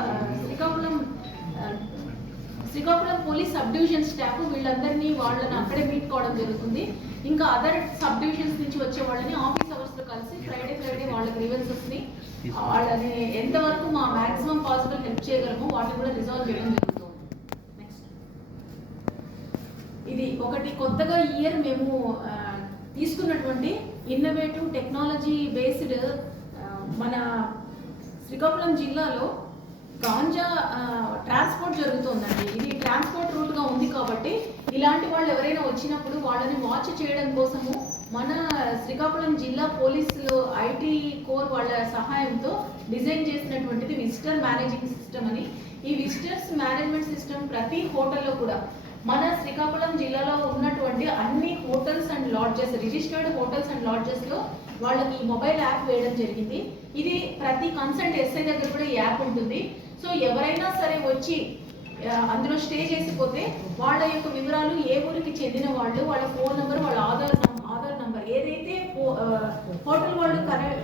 Srikakulam police sub division staff వీళ్ళందరినీ వాళ్ళని అక్కడే మీట్ కావడం జరుగుతుంది. ఇంకా అదర్ సబ్ డివిజన్స్ నుంచి వచ్చే వాళ్ళని ఆఫీస్ అవర్స్లో కలిసి ఫ్రైడే వాళ్ళ గ్రీవెన్సెస్ని వాళ్ళని ఎంతవరకు మా మ్యాక్సిమం పాసిబుల్ హెల్ప్ చేయగలము వాటిని కూడా రిజాల్వ్ చేయడం జరుగుతుంది. నెక్స్ట్ ఇది ఒకటి కొత్తగా ఈ ఇయర్ మేము తీసుకున్నటువంటి ఇన్నోవేటివ్ టెక్నాలజీ బేస్డ్ మన శ్రీకాకుళం జిల్లాలో గాంజా ట్రాన్స్పోర్ట్ జరుగుతుందండి. ఇది ట్రాన్స్పోర్ట్ రూట్గా ఉంది కాబట్టి ఇలాంటి వాళ్ళు ఎవరైనా వచ్చినప్పుడు వాళ్ళని వాచ్ చేయడం కోసము మన శ్రీకాకుళం జిల్లా పోలీసులు ఐటీ కోర్ వాళ్ళ సహాయంతో డిజైన్ చేసినటువంటిది విజిటర్ మేనేజింగ్ సిస్టమ్ అని. ఈ విజిటర్స్ మేనేజ్మెంట్ సిస్టమ్ ప్రతి హోటల్లో కూడా మన శ్రీకాకుళం జిల్లాలో ఉన్నటువంటి అన్ని hotels and lodges, registered hotels and లాడ్జెస్లో వాళ్ళకి మొబైల్ యాప్ వేయడం జరిగింది. ఇది ప్రతి కన్సల్ట్ ఎస్ఐ దగ్గర కూడా ఈ యాప్ ఉంటుంది. సో ఎవరైనా సరే వచ్చి అందులో స్టే చేసిపోతే వాళ్ళ యొక్క వివరాలు, ఏ ఊరికి చెందిన వాళ్ళు, వాళ్ళ ఫోన్ నెంబర్, వాళ్ళ ఆధార్ నంబర్ ఏదైతే హోటల్ వాళ్ళు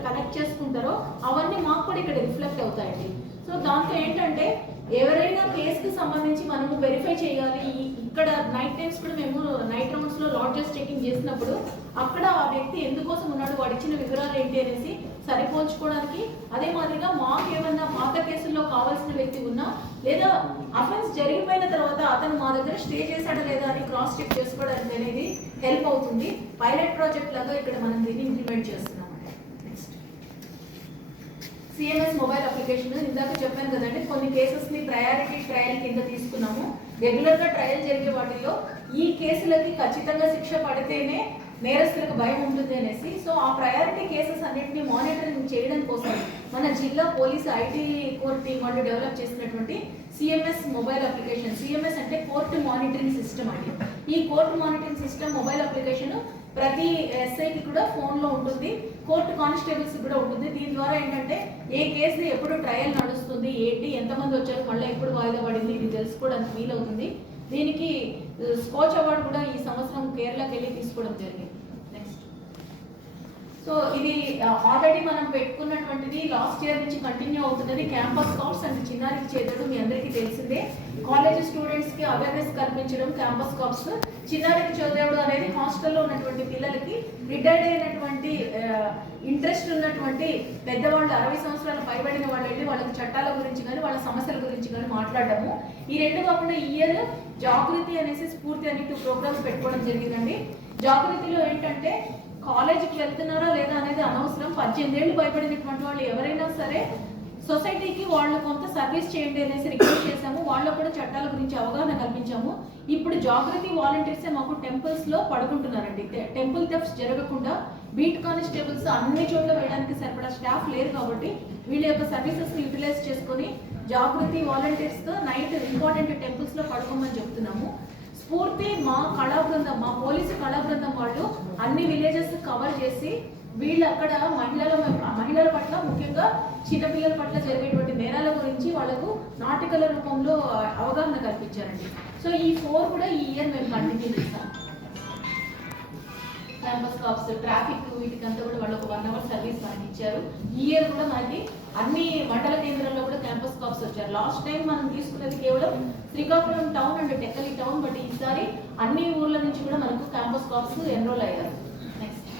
కనెక్ట్ చేసుకుంటారో అవన్నీ మాకు కూడా ఇక్కడ రిఫ్లెక్ట్ అవుతాయండి. సో దాంతో ఏంటంటే ఎవరైనా కేసుకి సంబంధించి మనము వెరిఫై చేయాలి. ఇక్కడ నైట్ టైమ్స్ కూడా మేము నైట్ రౌండ్స్లో లాడ్జెస్ చెకింగ్ చేసినప్పుడు అక్కడ ఆ వ్యక్తి ఎందుకోసం ఉన్నాడు, వాడు ఇచ్చిన వివరాలు ఏంటి అనేసి సరిపోల్చుకోవడానికి, అదే మాదిరిగా మాకు ఏమన్నా పాత కేసుల్లో కావాల్సిన వ్యక్తి ఉన్నా లేదా అఫెన్స్ జరిగిపోయిన తర్వాత అతను మా దగ్గర స్టే చేశాడా లేదా అని క్రాస్ చెక్ చేసుకోవడానికి అనేది హెల్ప్ అవుతుంది. పైలట్ ప్రాజెక్ట్ లాగా ఇక్కడ మనం దీన్ని ఇంప్లిమెంట్ చేస్తున్నాం. సిఎంఎస్ మొబైల్ అప్లికేషన్ ఇందాక చెప్పాను కదండి, కొన్ని కేసెస్ని ప్రయారిటీ ట్రయల్ కింద తీసుకున్నాము. రెగ్యులర్గా ట్రయల్ జరిగే వాటిల్లో ఈ కేసులకి ఖచ్చితంగా శిక్ష పడితేనే నేరస్తులకు భయం ఉంటుంది అనేసి, సో ఆ ప్రయారిటీ కేసెస్ అన్నింటినీ మానిటరింగ్ చేయడం కోసం మన జిల్లా పోలీసు ఐటీ కోర్ట్ టీం వాళ్ళు డెవలప్ చేసినటువంటి సిఎంఎస్ మొబైల్ అప్లికేషన్. సిఎంఎస్ అంటే కోర్టు మానిటరింగ్ సిస్టమ్ అండి. ఈ court monitoring system mobile application ప్రతి ఎస్ఐకి కూడా ఫోన్లో ఉంటుంది, కోర్టు కానిస్టేబుల్స్ కూడా ఉంటుంది. దీని ద్వారా ఏంటంటే ఏ కేసు ఎప్పుడు ట్రయల్ నడుస్తుంది, ఏంటి, ఎంతమంది వచ్చారు, మళ్ళీ ఎప్పుడు వాయిదా పడింది, ఇది తెలుసుకోవడానికి వీలవుతుంది. దీనికి స్కోచ్ అవార్డు కూడా ఈ సంవత్సరం కేరళకి వెళ్ళి తీసుకోవడం జరిగింది. నెక్స్ట్, సో ఇది ఆల్రెడీ మనం పెట్టుకున్నటువంటిది లాస్ట్ ఇయర్ నుంచి కంటిన్యూ అవుతున్నది. క్యాంపస్ స్కౌట్స్ అండ్ చిన్నారికి చేతుడు మీ అందరికీ తెలిసిందే. కాలేజ్ స్టూడెంట్స్కి అవేర్నెస్ కల్పించడం క్యాంపస్ స్కౌట్స్. చిన్నారికి చదివేడు అనేది హాస్టల్లో ఉన్నటువంటి పిల్లలకి రిటైర్డ్ అయినటువంటి ఇంట్రెస్ట్ ఉన్నటువంటి పెద్దవాళ్ళు 60 సంవత్సరాలు పైబడిన వాళ్ళు వెళ్ళి వాళ్ళకి చట్టాల గురించి కానీ వాళ్ళ సమస్యల గురించి కానీ మాట్లాడటము. ఈ రెండు కాకుండా ఈ ఇయర్ జాగృతి అనేసి స్ఫూర్తి అని 2 ప్రోగ్రామ్స్ పెట్టుకోవడం జరిగిందండి. జాగృతిలో ఏంటంటే కాలేజీకి వెళ్తున్నారా లేదా అనేది అనవసరం, 18 ఏళ్ళు భయపడినటువంటి వాళ్ళు ఎవరైనా సరే సొసైటీకి వాళ్ళు కొంత సర్వీస్ చేయండి అనేసి రిక్వెస్ట్ చేశాము. వాళ్ళకు కూడా చట్టాల గురించి అవగాహన కల్పించాము. ఇప్పుడు జాగృతి వాలంటీర్సే మాకు టెంపుల్స్లో పడుకుంటున్నారండి. టెంపుల్ థెఫ్ట్స్ జరగకుండా బీట్ కానిస్టేబుల్స్ అన్ని చోట్ల వేయడానికి సరిపడా స్టాఫ్ లేరు కాబట్టి వీళ్ళ యొక్క సర్వీసెస్ని యూటిలైజ్ చేసుకొని జాగృతి వాలంటీర్స్తో నైట్ ఇంపార్టెంట్ టెంపుల్స్లో పడుకోమని చెప్తున్నాము. స్ఫూర్తి మా కళా బృందం, మా పోలీసు కళా బృందం వాళ్ళు అన్ని విలేజెస్ కవర్ చేసి వీళ్ళు అక్కడ మహిళల పట్ల, ముఖ్యంగా చిన్నపిల్లల పట్ల జరిగేటువంటి నేరాల గురించి వాళ్ళకు నాటికల రూపంలో అవగాహన కల్పించారండి. సో ఈ 4 కూడా ఈ ఇయర్ మేము కంటిన్యూ చేస్తాం. క్యాంపస్ కాప్స్, ట్రాఫిక్, వీటికంతా కూడా వాళ్ళు ఒక 1 అవర్ సర్వీస్ మనకి ఇచ్చారు. ఈ ఇయర్ కూడా మనకి అన్ని మండల కేంద్రాల్లో కూడా క్యాంపస్ కాప్స్ వచ్చారు. లాస్ట్ టైం మనం తీసుకున్నది కేవలం Srikakulam town and Tekkali town, but ఈసారి అన్ని ఊర్ల నుంచి కూడా మనకు క్యాంపస్ కాప్స్ ఎన్రోల్ అయ్యారు. నెక్స్ట్,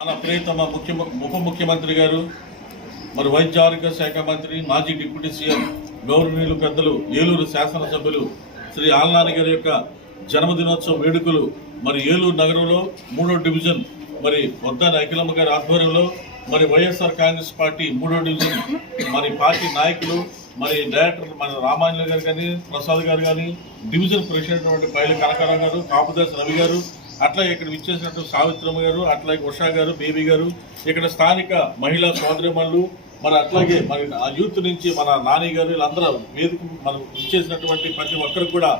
మన ప్రియతమ ఉప ముఖ్యమంత్రి గారు, మరి వైద్య ఆరోగ్య శాఖ మంత్రి, మాజీ డిప్యూటీ సీఎం, గౌరవనీయులు పెద్దలు ఏలూరు శాసనసభ్యులు శ్రీ ఆళ్నాని గారి యొక్క జన్మదినోత్సవ వేడుకలు మరి ఏలూరు నగరంలో 3వ డివిజన్ మరి వద్దాని అఖిలమ్మ గారి ఆధ్వర్యంలో మరి వైఎస్ఆర్ కాంగ్రెస్ పార్టీ 3వ డివిజన్ మరి పార్టీ నాయకులు, మరి డైరెక్టర్ మన రామాంజలి గారు కానీ, ప్రసాద్ గారు కానీ, డివిజన్ ప్రెసిడెంట్ పైల కనకారావు గారు, కాపుదాస్ రవి గారు, అట్లా ఇక్కడ విచ్చేసినట్టు సావిత్రమ్మ గారు, అట్లాగే ఉషా గారు, బేబీ గారు, ఇక్కడ స్థానిక మహిళా సోదరిమణులు, మరి అట్లాగే మరి ఆ యూత్ నుంచి మన నాని గారు, వీళ్ళందరూ వేదిక మనం ఇచ్చేసినటువంటి ప్రతి ఒక్కరికి కూడా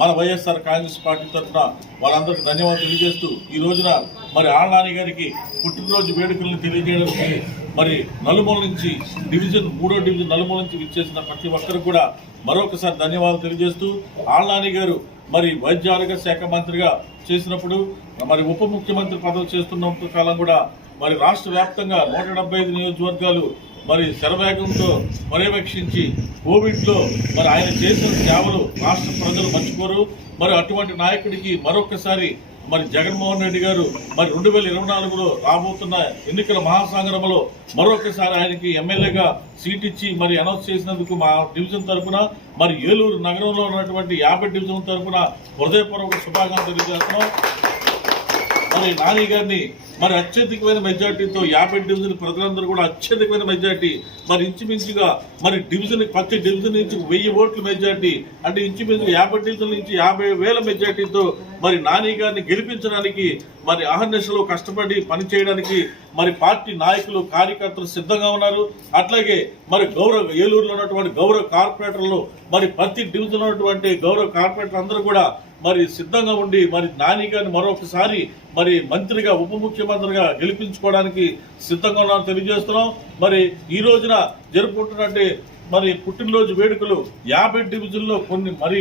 మన వైఎస్ఆర్ కాంగ్రెస్ పార్టీ తరఫున వాళ్ళందరికీ ధన్యవాదాలు తెలియజేస్తూ ఈ రోజున మరి ఆళ్నాని గారికి పుట్టినరోజు వేడుకలను తెలియజేయడానికి మరి నలుమూల నుంచి డివిజన్ 3వ డివిజన్ నలుమూల నుంచి విచ్చేసిన ప్రతి ఒక్కరికి కూడా మరొకసారి ధన్యవాదాలు తెలియజేస్తూ, ఆళ్నాని గారు మరి వైద్య ఆరోగ్య శాఖ మంత్రిగా చేసినప్పుడు మరి ఉప ముఖ్యమంత్రి పదవి చేస్తున్న కాలం కూడా మరి రాష్ట్ర వ్యాప్తంగా 175 నియోజకవర్గాలు మరి శరవేగంతో పర్యవేక్షించి కోవిడ్లో మరి ఆయన చేసిన సేవలు రాష్ట్ర ప్రజలు మర్చిపోరు. మరి అటువంటి నాయకుడికి మరొకసారి మరి జగన్మోహన్ రెడ్డి గారు మరి 2024లో రాబోతున్న ఎన్నికల మహాసంగ్రామంలో మరొకసారి ఆయనకి ఎమ్మెల్యేగా సీట్ ఇచ్చి మరి అనౌన్స్ చేసినందుకు మా డివిజన్ తరఫున మరి ఏలూరు నగరంలో ఉన్నటువంటి 50 డివిజన్ తరఫున హృదయపూర్వక శుభాకాంక్షలు తెలియజేస్తున్నాం. మరి నాని గారిని మరి అత్యధికమైన మెజార్టీతో 50 డివిజన్ ప్రజలందరూ కూడా అత్యధికమైన మెజార్టీ మరి ఇంచుమించుగా మరి డివిజన్ ప్రతి డివిజన్ నుంచి 1000 ఓట్ల మెజార్టీ అంటే ఇంచుమించుగా 50 డివిజన్ నుంచి 50,000 మెజార్టీతో మరి నాని గారిని గెలిపించడానికి మరి అహర్నిశలో కష్టపడి పనిచేయడానికి మరి పార్టీ నాయకులు, కార్యకర్తలు సిద్ధంగా ఉన్నారు. అట్లాగే మరి ఏలూరులో ఉన్నటువంటి గౌరవ కార్పొరేటర్లు మరి ప్రతి డివిజన్ ఉన్నటువంటి గౌరవ కార్పొరేటర్ అందరూ కూడా మరి సిద్ధంగా ఉండి మరి నాని గారిని మరొకసారి మరి మంత్రిగా, ఉప ముఖ్యమంత్రిగా గెలిపించుకోవడానికి సిద్ధంగా ఉన్నామని తెలియజేస్తున్నాం. మరి ఈ రోజున జరుపుకుంటున్నట్టు మరి పుట్టినరోజు వేడుకలు 50 డివిజన్లో కొన్ని మరి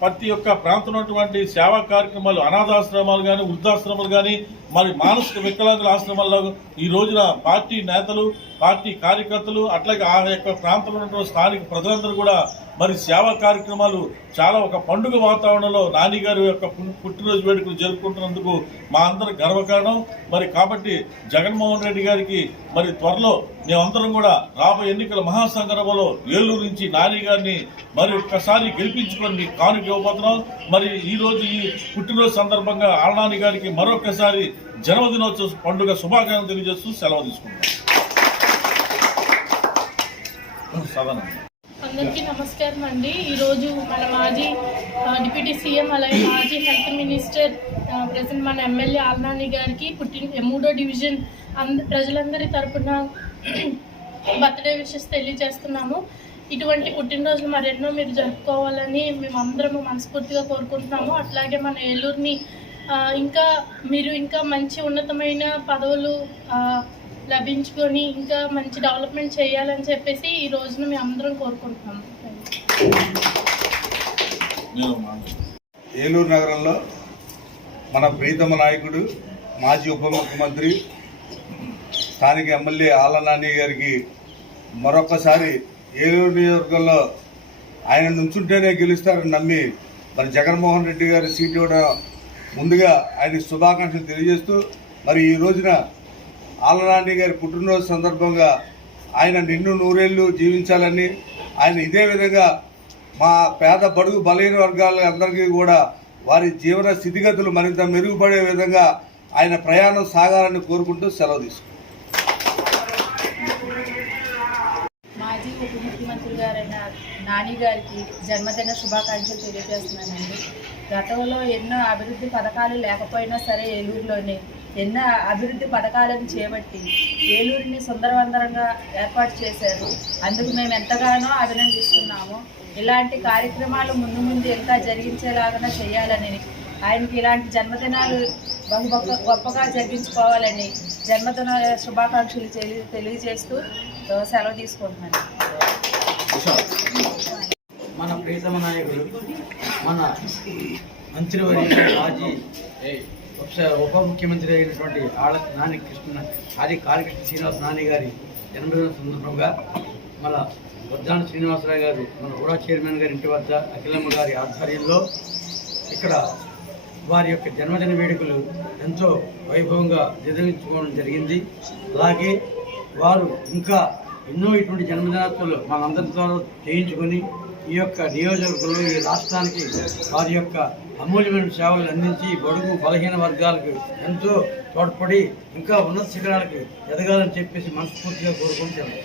ప్రతి ఒక్క ప్రాంతంలో ఉన్నటువంటి సేవా కార్యక్రమాలు, అనాథాశ్రమాలు కానీ, వృద్ధాశ్రమాలు కానీ, మరి మానసిక వికలాంగుల ఆశ్రమాల్లో ఈ రోజున పార్టీ నేతలు, పార్టీ కార్యకర్తలు, అట్లాగే ఆ యొక్క ప్రాంతంలో ఉన్నటువంటి స్థానిక ప్రజలందరూ కూడా మరి సేవా కార్యక్రమాలు చాలా ఒక పండుగ వాతావరణంలో నాని గారి యొక్క పుట్టినరోజు వేడుకలు జరుపుకుంటున్నందుకు మా అందరి గర్వకారణం. మరి కాబట్టి జగన్మోహన్ రెడ్డి గారికి మరి త్వరలో మేమందరం కూడా రాబోయే ఎన్నికల మహాసంగ్రామంలో ఏలూరు నుంచి నాని గారిని మరి ఒక్కసారి గెలిపించుకొని మీకు కానుక ఇవ్వబోతున్నాం. మరి ఈ రోజు ఈ పుట్టినరోజు సందర్భంగా ఆళ్నాని గారికి మరొకసారి జన్మదినోత్సవ పండుగ శుభాకాంక్షలు తెలియజేస్తూ సెలవు తీసుకుంటాం. అందరికీ నమస్కారం అండి. ఈరోజు మన మాజీ డిప్యూటీ సీఎం అలాగే మాజీ హెల్త్ మినిస్టర్ ప్రెసిడెంట్ మన ఎమ్మెల్యే ఆళ్నాని గారికి 3వ డివిజన్ ప్రజలందరి తరపున బర్త్డే విషెస్ తెలియజేస్తున్నాము. ఇటువంటి పుట్టినరోజులు మరెన్నో మీరు జరుపుకోవాలని మేమందరము మనస్ఫూర్తిగా కోరుకుంటున్నాము. అట్లాగే మన ఏలూరుని ఇంకా మంచి ఉన్నతమైన పదవులు లభించుకొని ఇంకా మంచి డెవలప్మెంట్ చేయాలని చెప్పేసి ఈ రోజున మేము అందరం కోరుకుంటున్నాము. ఏలూరు నగరంలో మన ప్రీతమ నాయకుడు మాజీ ఉప ముఖ్యమంత్రి స్థానిక ఎమ్మెల్యే ఆళ్నాని గారికి మరొకసారి ఏలూరు నియోజకవర్గంలో ఆయన నుంచుంటేనే గెలుస్తారని నమ్మి మరి జగన్మోహన్ రెడ్డి గారి సీట్ ఇవ్వడం ముందుగా ఆయన శుభాకాంక్షలు తెలియజేస్తూ మరి ఈ రోజున ఆళ్నాని గారి పుట్టినరోజు సందర్భంగా ఆయన నిన్ను నూరేళ్లు జీవించాలని ఆయన ఇదే విధంగా మా పేద బడుగు బలహీన వర్గాల అందరికీ కూడా వారి జీవన స్థితిగతులు మరింత మెరుగుపడే విధంగా ఆయన ప్రయాణం సాగాలని కోరుకుంటూ సెలవు తీసుకుంటాం. మాజీ ఉప ముఖ్యమంత్రి గారైన నాని గారికి జన్మదిన శుభాకాంక్షలు తెలియజేస్తున్నానండి. గతంలో ఎన్నో అభివృద్ధి పథకాలు లేకపోయినా సరే ఏలూరులోనే ఎన్నో అభివృద్ధి పథకాలను చేపట్టి ఏలూరుని సుందరవందరంగా ఏర్పాటు చేశారు. అందుకు మేము ఎంతగానో అభినందిస్తున్నాము. ఇలాంటి కార్యక్రమాలు ముందు ఇంకా జరిగించేలాగా చేయాలని, ఆయనకి ఇలాంటి జన్మదినాలు గొప్పగా జరిగించుకోవాలని జన్మదిన శుభాకాంక్షలు తెలియజేస్తూ సెలవు తీసుకుంటున్నాను. మన ప్రీతమ నాయకుడు మన మంత్రివర్యులు మాజీ ఉప ముఖ్యమంత్రి అయినటువంటి కాళకృష్ణ శ్రీనివాస నాని గారి జన్మదిన సందర్భంగా మన వద్దాని శ్రీనివాసరావు గారు మన కూడా చైర్మన్ గారి ఇంటి వద్ద అఖిలమ్మ గారి ఆధ్వర్యంలో ఇక్కడ వారి యొక్క జన్మదిన వేడుకలు ఎంతో వైభవంగా నిర్వహించుకోవడం జరిగింది. అలాగే వారు ఇంకా ఎన్నో ఇటువంటి జన్మదినోత్సవాలు మనందరి ద్వారా చేయించుకొని ఈ యొక్క నియోజకవర్గంలో ఈ రాష్ట్రానికి వారి యొక్క అమూల్యమైన సేవలు అందించి బడుగు బలహీన వర్గాలకు ఎంతో తోడ్పడి ఇంకా ఉన్నత శిఖరాలకు ఎదగాలని చెప్పేసి మనస్ఫూర్తిగా కోరుకుంటున్నాను.